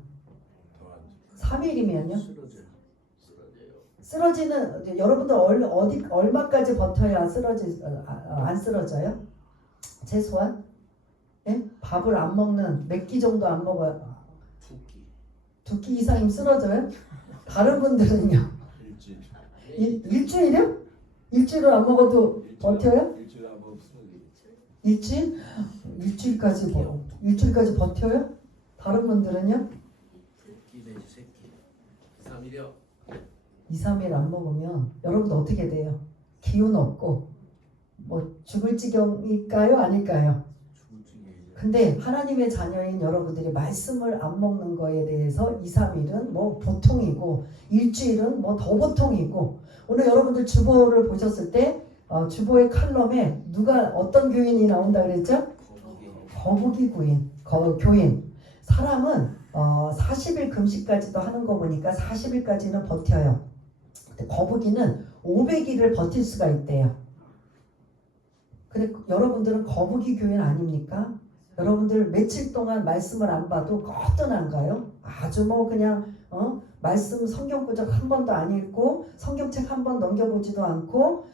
3일이면요? 쓰러지는 여러분들 얼마까지 버텨야 안 쓰러져요? 최소한? 예? 밥을 안 먹는 몇 끼 정도 안 먹어요? 2끼 이상이면 쓰러져요? 다른 분들은요? 일주일이요? 일주일을 안 먹어도 버텨요? 일주일 안 먹으면 쓰러지. 일주일? 일주일까지 버텨요? 다른 분들은요? 2끼 내지 3끼. 3일이요. 2, 3일 안 먹으면 여러분들 어떻게 돼요? 기운 없고 죽을 지경일까요? 아닐까요? 근데 하나님의 자녀인 여러분들이 말씀을 안 먹는 거에 대해서 2, 3일은 보통이고 일주일은 더 보통이고 오늘 여러분들 주보를 보셨을 때 주보의 칼럼에 어떤 교인이 나온다 그랬죠? 거북이 교인. 사람은 40일 금식까지도 하는 거 보니까 40일까지는 버텨요. 근데 거북이는 500일을 버틸 수가 있대요. 근데 여러분들은 거북이 교인 아닙니까? 여러분들 며칠 동안 말씀을 안 봐도 거뜬한가요? 아주 그냥 말씀 성경 구절 한 번도 안 읽고 성경책 한 번 넘겨보지도 않고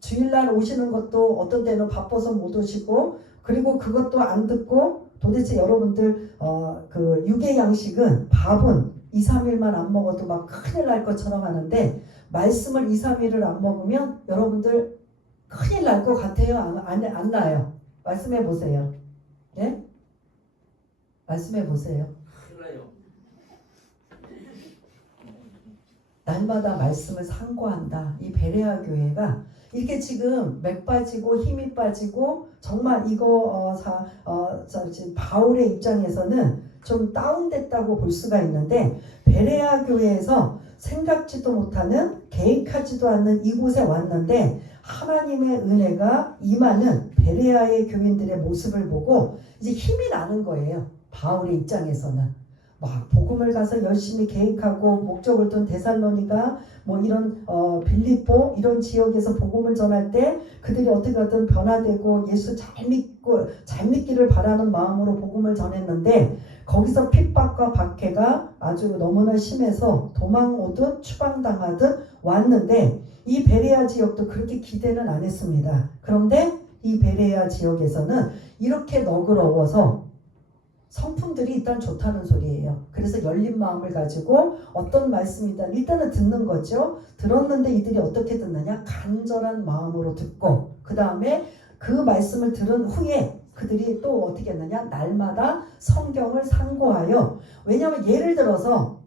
주일날 오시는 것도 어떤 때는 바빠서 못 오시고 그리고 그것도 안 듣고 도대체 여러분들 그 육의 양식은 밥은 2, 3일만 안 먹어도 막 큰일 날 것처럼 하는데 말씀을 2, 3일을 안 먹으면 여러분들 큰일 날 것 같아요? 안 나요? 말씀해 보세요. 예? 말씀해 보세요. 큰일 나요. 날마다 말씀을 상고한다. 이 베레아 교회가 이렇게 지금 맥 빠지고 힘이 빠지고 정말 이거 지금 바울의 입장에서는 좀 다운됐다고 볼 수가 있는데 베레아 교회에서 생각지도 못하는 계획하지도 않는 이곳에 왔는데 하나님의 은혜가 임하는 베레아의 교인들의 모습을 보고 이제 힘이 나는 거예요. 바울의 입장에서는. 막 복음을 가서 열심히 계획하고 목적을 둔 데살로니가 뭐 이런 빌립보 이런 지역에서 복음을 전할 때 그들이 어떻게든 변화되고 예수 잘 믿기를 바라는 마음으로 복음을 전했는데 거기서 핍박과 박해가 아주 너무나 심해서 도망 오듯 추방당하듯 왔는데 이 베레아 지역도 그렇게 기대는 안 했습니다. 그런데 이 베레아 지역에서는 이렇게 너그러워서 성품들이 일단 좋다는 소리예요. 그래서 열린 마음을 가지고 어떤 말씀이든 일단은 듣는 거죠. 들었는데 이들이 어떻게 듣느냐? 간절한 마음으로 듣고 그 다음에 그 말씀을 들은 후에 그들이 또 어떻게 했느냐? 날마다 성경을 상고하여 왜냐하면 예를 들어서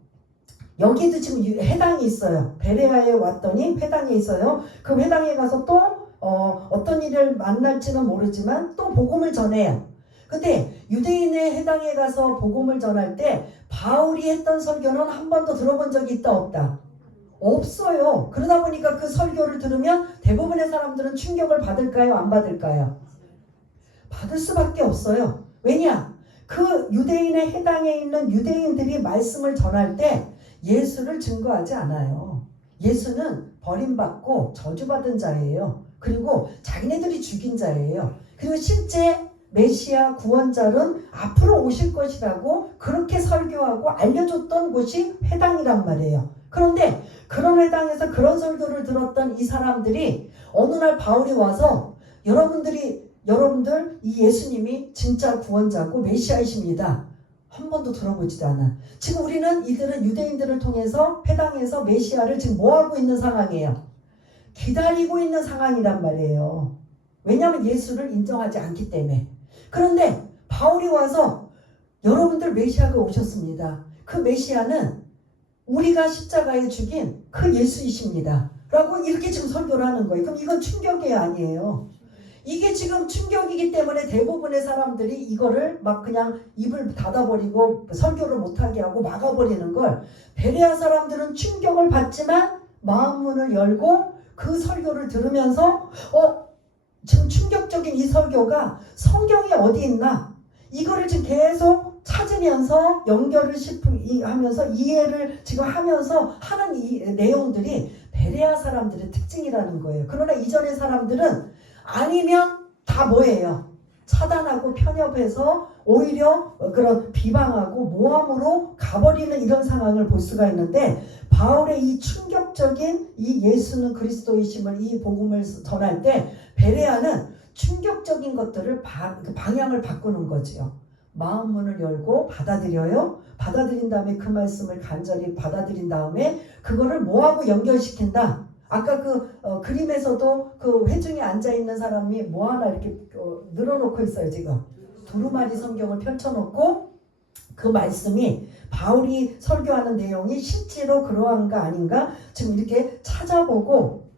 여기도 지금 회당이 있어요. 베레아에 왔더니 회당에 있어요. 그 회당에 가서 또 어떤 일을 만날지는 모르지만 또 복음을 전해요. 근데 유대인의 회당에 가서 복음을 전할 때 바울이 했던 설교는 한 번도 들어본 적이 있다 없다? 없어요. 그러다 보니까 그 설교를 들으면 대부분의 사람들은 충격을 받을까요? 안 받을까요? 받을 수밖에 없어요. 왜냐? 그 유대인의 회당에 있는 유대인들이 말씀을 전할 때 예수를 증거하지 않아요. 예수는 버림받고 저주받은 자예요. 그리고 자기네들이 죽인 자예요. 그리고 실제 메시아 구원자는 앞으로 오실 것이라고 그렇게 설교하고 알려줬던 곳이 회당이란 말이에요. 그런데 그런 회당에서 그런 설교를 들었던 이 사람들이 어느 날 바울이 와서 여러분들 이 예수님이 진짜 구원자고 메시아이십니다. 한 번도 들어보지도 않아. 지금 이들은 유대인들을 통해서 회당에서 메시아를 지금 뭐하고 있는 상황이에요? 기다리고 있는 상황이란 말이에요. 왜냐하면 예수를 인정하지 않기 때문에. 그런데 바울이 와서 여러분들 메시아가 오셨습니다. 그 메시아는 우리가 십자가에 죽인 그 예수이십니다. 라고 이렇게 지금 설교를 하는 거예요. 그럼 이건 충격이 아니에요. 이게 지금 충격이기 때문에 대부분의 사람들이 이거를 막 그냥 입을 닫아버리고 설교를 못하게 하고 막아버리는 걸 베레아 사람들은 충격을 받지만 마음 문을 열고 그 설교를 들으면서 지금 충격적인 이 설교가 성경에 어디 있나? 이거를 지금 계속 찾으면서 연결을 하면서 이해를 지금 하면서 하는 이 내용들이 베레아 사람들의 특징이라는 거예요. 그러나 이전의 사람들은 아니면 다 뭐예요? 차단하고 편협해서 오히려 그런 비방하고 모함으로 가버리는 이런 상황을 볼 수가 있는데 바울의 이 충격적인 이 예수는 그리스도이심을 이 복음을 전할 때 베레아는 충격적인 것들을 방향을 바꾸는 거지요. 마음 문을 열고 받아들여요. 받아들인 다음에 그 말씀을 간절히 받아들인 다음에 그거를 뭐하고 연결시킨다. 아까 그림에서도 그 회중에 앉아있는 사람이 뭐 하나 이렇게 늘어놓고 있어요. 지금 두루마리 성경을 펼쳐놓고 그 말씀이 바울이 설교하는 내용이 실제로 그러한가 아닌가 지금 이렇게 찾아보고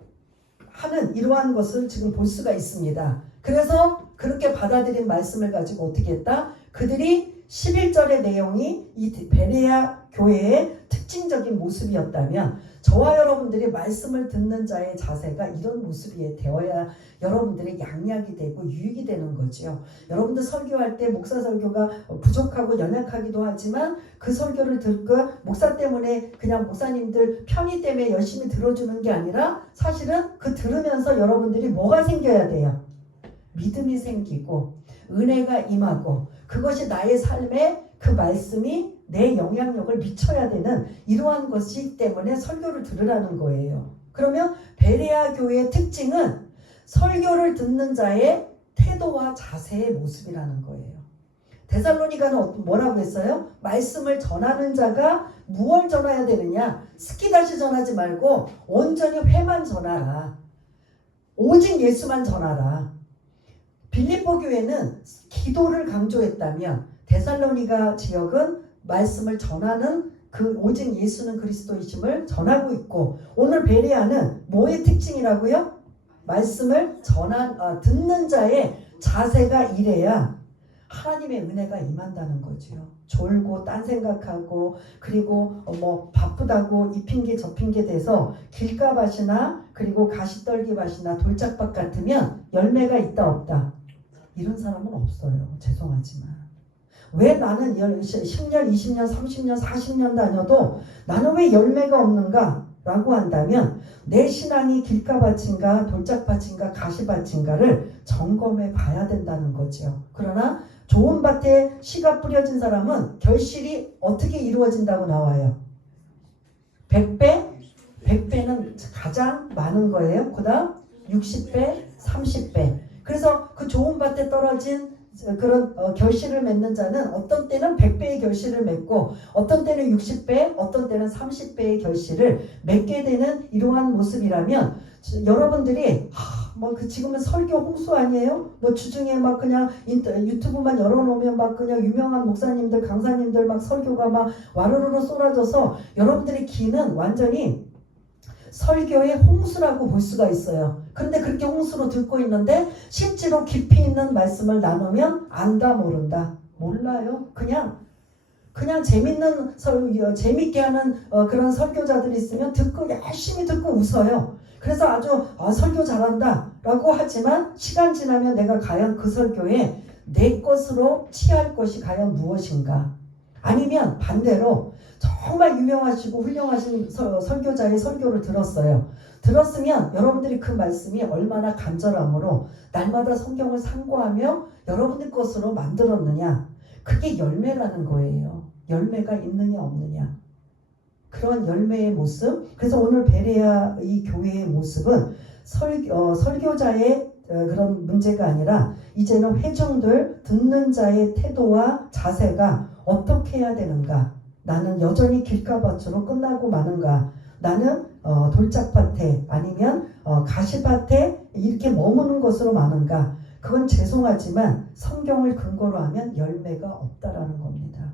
하는 이러한 것을 지금 볼 수가 있습니다. 그래서 그렇게 받아들인 말씀을 가지고 어떻게 했다? 그들이 11절의 내용이 이 베레아 교회의 특징적인 모습이었다면 저와 여러분들이 말씀을 듣는 자의 자세가 이런 모습이 되어야 여러분들의 양약이 되고 유익이 되는 거죠. 여러분들 설교할 때 목사 설교가 부족하고 연약하기도 하지만 그 설교를 듣고 목사 때문에 그냥 목사님들 편의 때문에 열심히 들어주는 게 아니라 사실은 그 들으면서 여러분들이 뭐가 생겨야 돼요? 믿음이 생기고 은혜가 임하고 그것이 나의 삶에 그 말씀이 내 영향력을 미쳐야 되는 이러한 것이기 때문에 설교를 들으라는 거예요. 그러면 베레아 교회의 특징은 설교를 듣는 자의 태도와 자세의 모습이라는 거예요. 데살로니가는 뭐라고 했어요? 말씀을 전하는 자가 무얼 전해야 되느냐? 스키다시 전하지 말고 온전히 회만 전하라. 오직 예수만 전하라. 빌립보 교회는 기도를 강조했다면 데살로니가 지역은 말씀을 전하는 그 오직 예수는 그리스도이심을 전하고 있고, 오늘 베레아는 뭐의 특징이라고요? 말씀을 듣는 자의 자세가 이래야 하나님의 은혜가 임한다는 거죠. 졸고 딴 생각하고 그리고 뭐 바쁘다고 이 핑계 저 핑계 대서 길가밭이나 그리고 가시떨기밭이나 돌짝밭 같으면 열매가 있다 없다? 이런 사람은 없어요. 죄송하지만. 왜 나는 10년, 20년, 30년, 40년 다녀도 나는 왜 열매가 없는가? 라고 한다면 내 신앙이 길가밭인가 돌짝밭인가 가시밭인가를 점검해 봐야 된다는 거죠. 그러나 좋은 밭에 씨가 뿌려진 사람은 결실이 어떻게 이루어진다고 나와요? 100배? 100배는 가장 많은 거예요. 그 다음 60배, 30배. 그래서 그 좋은 밭에 떨어진 그런 결실을 맺는 자는 어떤 때는 100배의 결실을 맺고 어떤 때는 60배, 어떤 때는 30배의 결실을 맺게 되는 이러한 모습이라면 여러분들이 지금은 설교 홍수 아니에요? 뭐 주중에 막 그냥 유튜브만 열어놓으면 막 그냥 유명한 목사님들, 강사님들 막 설교가 막 와르르르 쏟아져서 여러분들의 귀는 완전히 설교의 홍수라고 볼 수가 있어요. 그런데 그렇게 홍수로 듣고 있는데 실제로 깊이 있는 말씀을 나누면 안다 모른다? 몰라요. 그냥 재밌는 재밌게 하는 그런 설교자들이 있으면 듣고 열심히 듣고 웃어요. 그래서 아주 설교 잘한다 라고 하지만 시간 지나면 내가 과연 그 설교에 내 것으로 취할 것이 과연 무엇인가? 아니면 반대로 정말 유명하시고 훌륭하신 설교자의 설교를 들었어요. 들었으면 여러분들이 그 말씀이 얼마나 간절함으로 날마다 성경을 상고하며 여러분들 것으로 만들었느냐. 그게 열매라는 거예요. 열매가 있느냐 없느냐. 그런 열매의 모습. 그래서 오늘 베레아 이 교회의 모습은 설교자의 그런 문제가 아니라 이제는 회중들 듣는 자의 태도와 자세가 어떻게 해야 되는가. 나는 여전히 길가밭으로 끝나고 마는가. 나는 돌짝밭에 아니면 가시밭에 이렇게 머무는 것으로 마는가. 그건 죄송하지만 성경을 근거로 하면 열매가 없다라는 겁니다.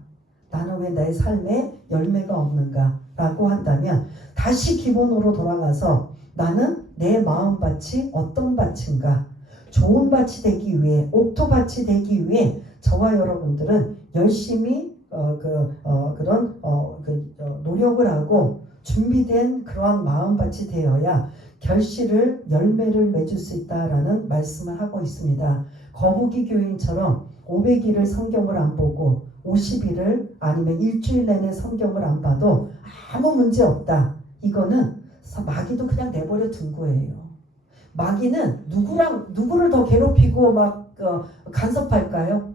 나는 왜 내 삶에 열매가 없는가 라고 한다면 다시 기본으로 돌아가서 나는 내 마음밭이 어떤 밭인가. 좋은 밭이 되기 위해, 옥토밭이 되기 위해 저와 여러분들은 열심히 노력을 하고 준비된 그러한 마음밭이 되어야 결실을 열매를 맺을 수 있다라는 말씀을 하고 있습니다. 거북이 교인처럼 500일을 성경을 안 보고 50일을 아니면 일주일 내내 성경을 안 봐도 아무 문제 없다. 이거는 마귀도 그냥 내버려 둔 거예요. 마귀는 누구를 더 괴롭히고 간섭할까요?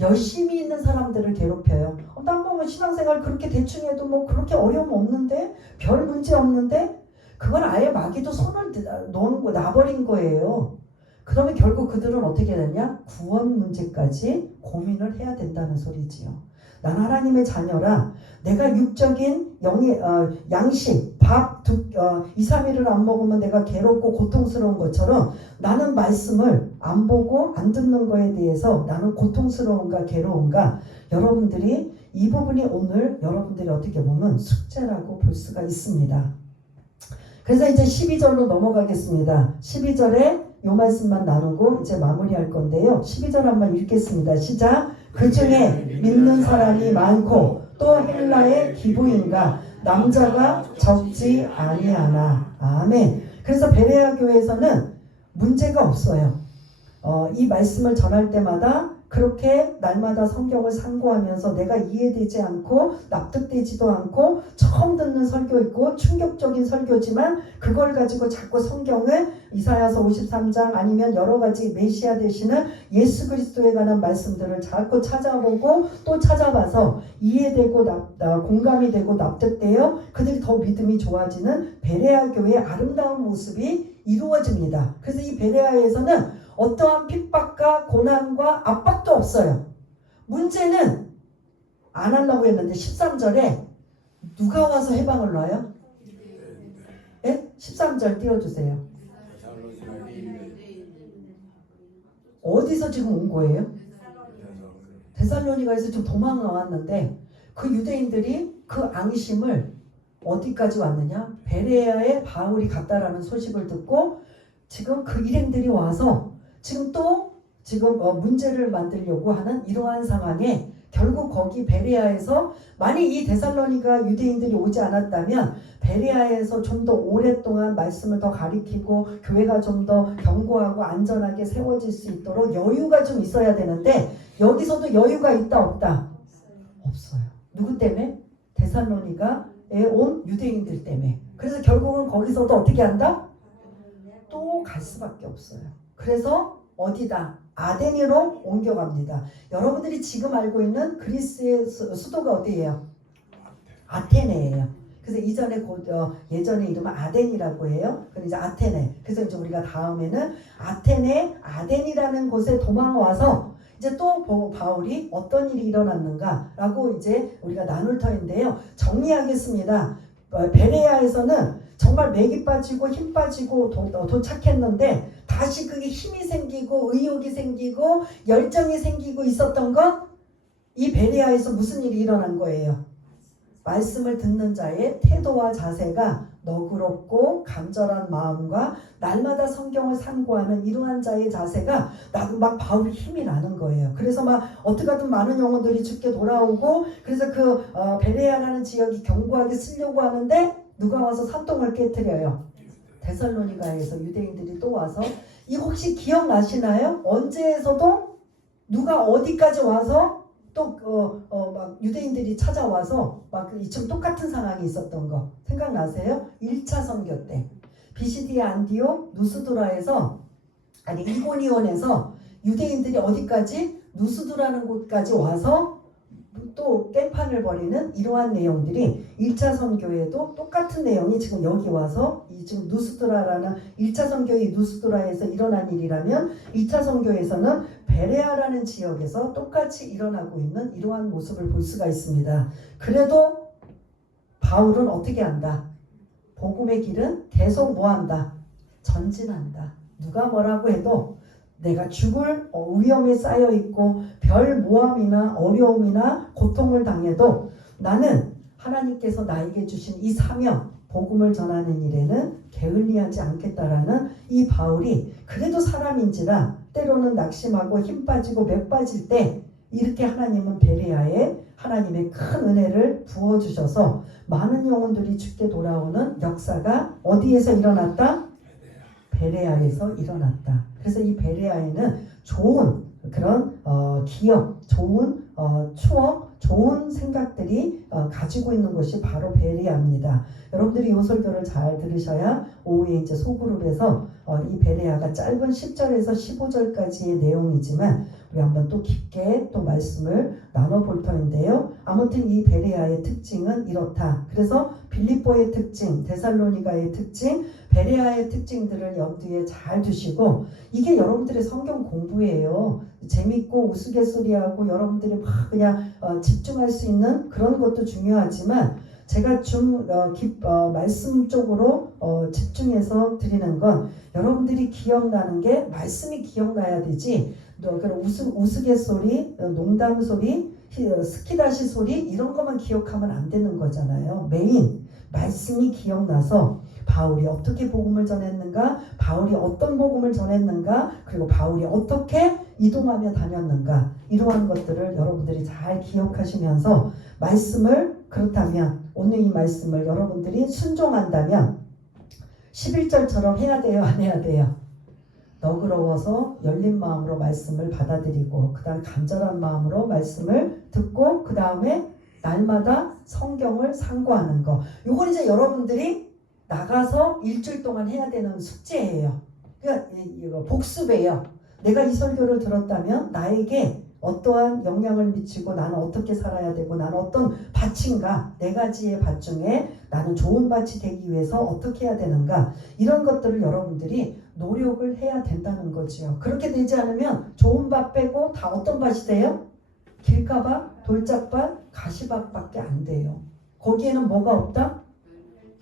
열심히 있는 사람들을 괴롭혀요. 난 뭐 신앙생활 그렇게 대충 해도 뭐 그렇게 어려움 없는데? 별 문제 없는데? 그건 아예 마귀도 손을 놔버린 거예요. 그러면 결국 그들은 어떻게 되냐? 구원 문제까지 고민을 해야 된다는 소리지요. 난 하나님의 자녀라. 내가 육적인 양식, 밥 2, 3일을 안 먹으면 내가 괴롭고 고통스러운 것처럼 나는 말씀을 안 보고 안 듣는 거에 대해서 나는 고통스러운가 괴로운가. 여러분들이 이 부분이 오늘 여러분들이 어떻게 보면 숙제라고 볼 수가 있습니다. 그래서 이제 12절로 넘어가겠습니다. 12절에 이 말씀만 나누고 이제 마무리할 건데요. 12절 한번 읽겠습니다. 시작. 그 중에 믿는 사람이 많고 또 헬라의 기부인가 남자가 적지 아니하나. 아멘. 그래서 베레아 교회에서는 문제가 없어요. 이 말씀을 전할 때마다 그렇게 날마다 성경을 상고하면서 내가 이해되지 않고 납득되지도 않고 처음 듣는 설교 있고 충격적인 설교지만 그걸 가지고 자꾸 성경을 이사야서 53장 아니면 여러 가지 메시아 되시는 예수 그리스도에 관한 말씀들을 자꾸 찾아보고 또 찾아봐서 이해되고 공감이 되고 납득되어 그들이 더 믿음이 좋아지는 베레아 교회의 아름다운 모습이 이루어집니다. 그래서 이 베레아에서는 어떠한 핍박과 고난과 압박도 없어요. 문제는 안 하려고 했는데 13절에 누가 와서 해방을 놔요? 예? 13절 띄워주세요. 데살로니가 유대인들 어디서 지금 온 거예요? 데살로니가에서 지금 도망 나왔는데 그 유대인들이 그 앙심을 어디까지 왔느냐? 베레아에 바울이 갔다라는 소식을 듣고 지금 그 일행들이 와서 지금 또 지금 문제를 만들려고 하는 이러한 상황에 결국 거기 베레아에서 만약 이 데살로니가 유대인들이 오지 않았다면 베레아에서 좀 더 오랫동안 말씀을 더 가리키고 교회가 좀 더 견고하고 안전하게 세워질 수 있도록 여유가 좀 있어야 되는데 여기서도 여유가 있다 없다? 없어요. 누구 때문에? 데살로니가에 온 유대인들 때문에. 그래서 결국은 거기서도 어떻게 한다? 또 갈 수밖에 없어요. 그래서 어디다? 아데니로 옮겨갑니다. 여러분들이 지금 알고 있는 그리스의 수도가 어디예요? 아테네예요. 그래서 이전에 예전에 이름은 아덴이라고 해요. 근데 이제 아테네. 그래서 이제 우리가 다음에는 아테네 아덴이라는 곳에 도망와서 이제 또 바울이 어떤 일이 일어났는가라고 이제 우리가 나눌 터인데요. 정리하겠습니다. 베레아에서는 정말 맥이 빠지고 힘 빠지고 도착했는데 다시 그게 힘이 생기고 의욕이 생기고 열정이 생기고 있었던 건 이 베레아에서 무슨 일이 일어난 거예요? 말씀을 듣는 자의 태도와 자세가 너그럽고 간절한 마음과 날마다 성경을 상고하는 이러한 자의 자세가 나도 막 바울이 힘이 나는 거예요. 그래서 막 어떻게든 많은 영혼들이 죽게 돌아오고 그래서 그 베레아라는 지역이 견고하게 쓰려고 하는데 누가 와서 산동을 깨뜨려요? 데살로니가에서 유대인들이 또 와서 이 혹시 기억나시나요? 언제에서도 누가 어디까지 와서 또 막 유대인들이 찾아와서 막 이처럼 똑같은 상황이 있었던 거 생각나세요? 1차 선교 때 비시디아 안디옥 누스드라에서 아니 이고니온에서 유대인들이 어디까지? 누스드라는 곳까지 와서 또 깽판을 벌이는 이러한 내용들이 1차 선교에도 똑같은 내용이 지금 여기 와서 이 지금 누스드라라는 1차 선교의 누스드라에서 일어난 일이라면 2차 선교에서는 베레아라는 지역에서 똑같이 일어나고 있는 이러한 모습을 볼 수가 있습니다. 그래도 바울은 어떻게 한다? 복음의 길은 계속 뭐한다? 전진한다. 누가 뭐라고 해도 내가 죽을 위험에 쌓여 있고 별 모함이나 어려움이나 고통을 당해도 나는 하나님께서 나에게 주신 이 사명, 복음을 전하는 일에는 게을리하지 않겠다라는 이 바울이 그래도 사람인지라 때로는 낙심하고 힘 빠지고 맥 빠질 때 이렇게 하나님은 베레아에 하나님의 큰 은혜를 부어주셔서 많은 영혼들이 죽게 돌아오는 역사가 어디에서 일어났다? 베레아에서 일어났다. 그래서 이 베레아에는 좋은 그런 기억, 좋은 추억, 좋은 생각들이 가지고 있는 것이 바로 베레아입니다. 여러분들이 이 설교를 잘 들으셔야 오후에 이제 소그룹에서 이 베레아가 짧은 10절에서 15절까지의 내용이지만 우리 한번 또 깊게 또 말씀을 나눠볼 터인데요. 아무튼 이 베레아의 특징은 이렇다. 그래서 빌립보의 특징, 데살로니가의 특징, 베레아의 특징들을 염두에 잘 두시고 이게 여러분들의 성경 공부예요. 재밌고 우스갯소리하고 여러분들이 막 그냥 집중할 수 있는 그런 것도 중요하지만 제가 좀 말씀 쪽으로 집중해서 드리는 건 여러분들이 기억나는 게 말씀이 기억나야 되지 그런 우스갯소리, 농담소리, 스키다시 소리 이런 것만 기억하면 안 되는 거잖아요. 메인 말씀이 기억나서 바울이 어떻게 복음을 전했는가, 바울이 어떤 복음을 전했는가, 그리고 바울이 어떻게 이동하며 다녔는가 이러한 것들을 여러분들이 잘 기억하시면서 말씀을 그렇다면 오늘 이 말씀을 여러분들이 순종한다면 11절처럼 해야 돼요? 안 해야 돼요? 너그러워서 열린 마음으로 말씀을 받아들이고 그 다음 간절한 마음으로 말씀을 듣고 그 다음에 날마다 성경을 상고하는 거. 요건 이제 여러분들이 나가서 일주일 동안 해야 되는 숙제예요. 그러니까 이거 복습이에요. 내가 이 설교를 들었다면 나에게 어떠한 영향을 미치고 나는 어떻게 살아야 되고 나는 어떤 밭인가 네 가지의 밭 중에 나는 좋은 밭이 되기 위해서 어떻게 해야 되는가 이런 것들을 여러분들이 노력을 해야 된다는 거지요. 그렇게 되지 않으면 좋은 밭 빼고 다 어떤 밭이 돼요? 길가밭, 돌짝밭, 가시밭밖에 안 돼요. 거기에는 뭐가 없다?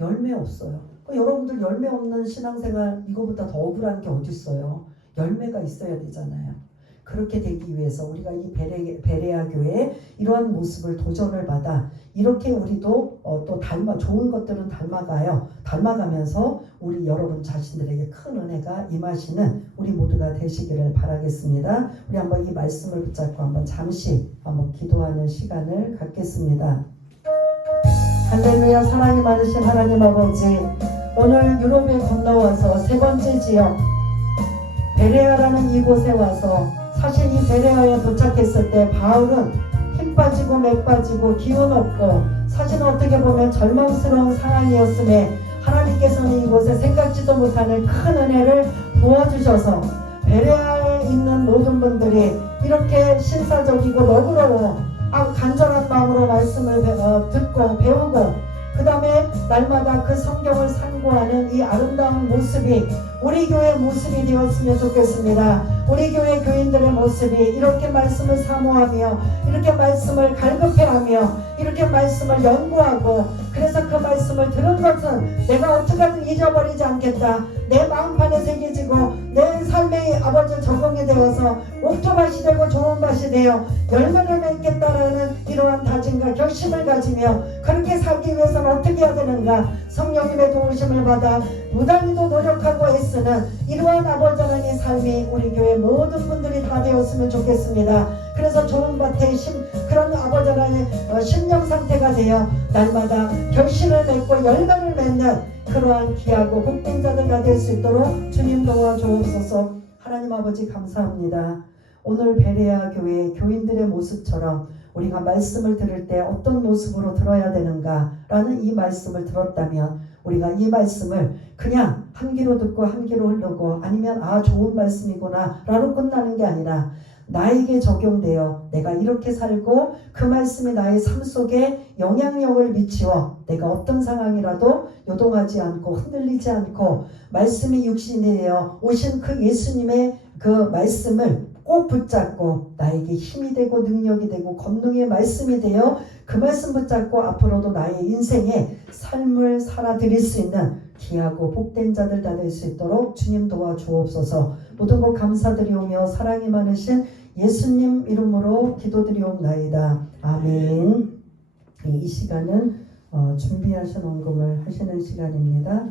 열매 없어요. 여러분들 열매 없는 신앙생활 이거보다 더 억울한 게 어디 있어요? 열매가 있어야 되잖아요. 그렇게 되기 위해서 우리가 이 베레아 교회에 이러한 모습을 도전을 받아 이렇게 우리도 또 좋은 것들은 닮아가면서 우리 여러분 자신들에게 큰 은혜가 임하시는 우리 모두가 되시기를 바라겠습니다. 우리 한번 이 말씀을 붙잡고 한번 잠시 한번 기도하는 시간을 갖겠습니다. 할렐루야. 사랑이 많으신 하나님 아버지, 오늘 유럽에 건너와서 세 번째 지역 베레아라는 이곳에 와서 사실 이 베레아에 도착했을 때 바울은 힘 빠지고 맥 빠지고 기운 없고 사실 어떻게 보면 절망스러운 상황이었음에 하나님께서는 이곳에 생각지도 못하는 큰 은혜를 부어주셔서 베레아에 있는 모든 분들이 이렇게 신사적이고 너그러워 간절한 마음으로 말씀을 듣고 배우고 그 다음에 날마다 그 성경을 상고하는 이 아름다운 모습이 우리 교회 모습이 되었으면 좋겠습니다. 우리 교회 교인들의 모습이 이렇게 말씀을 사모하며 이렇게 말씀을 갈급해하며 이렇게 말씀을 연구하고 그래서 그 말씀을 들은 것은 내가 어떻게든 잊어버리지 않겠다. 내 마음판에 새겨지고 내 삶의 아버지 적응이 되어서 옥토밭이 되고 좋은 밭이 되어 열매를 맺겠다라는 이러한 다짐과 결심을 가지며 그렇게 살기 위해서는 어떻게 해야 되는가? 성령님의 도우심을 받아 무단히도 노력하고 애쓰는 이러한 아버지 하나님의 삶이 우리 교회 모든 분들이 다 되었으면 좋겠습니다. 그래서 좋은 밭에 그런 아버지 하나님의 심령 상태가 되어 날마다 결실을 맺고 열매를 맺는 그러한 귀하고 복된 자들가 될 수 있도록 주님 도와주옵소서. 하나님 아버지 감사합니다. 오늘 베레아 교회 교인들의 모습처럼 우리가 말씀을 들을 때 어떤 모습으로 들어야 되는가라는 이 말씀을 들었다면 우리가 이 말씀을 그냥 한 귀로 듣고 한 귀로 흐르고 아니면 좋은 말씀이구나 라로 끝나는 게 아니라 나에게 적용되어 내가 이렇게 살고 그 말씀이 나의 삶 속에 영향력을 미치어 내가 어떤 상황이라도 요동하지 않고 흔들리지 않고 말씀이 육신이 되어 오신 그 예수님의 그 말씀을 꼭 붙잡고 나에게 힘이 되고 능력이 되고 권능의 말씀이 되어 그 말씀 붙잡고 앞으로도 나의 인생의 삶을 살아드릴 수 있는 귀하고 복된 자들 다 될 수 있도록 주님 도와주옵소서. 모든 것 감사드리오며 사랑이 많으신 예수님 이름으로 기도드리옵나이다. 아멘. 이 시간은 준비하신 헌금을 하시는 시간입니다.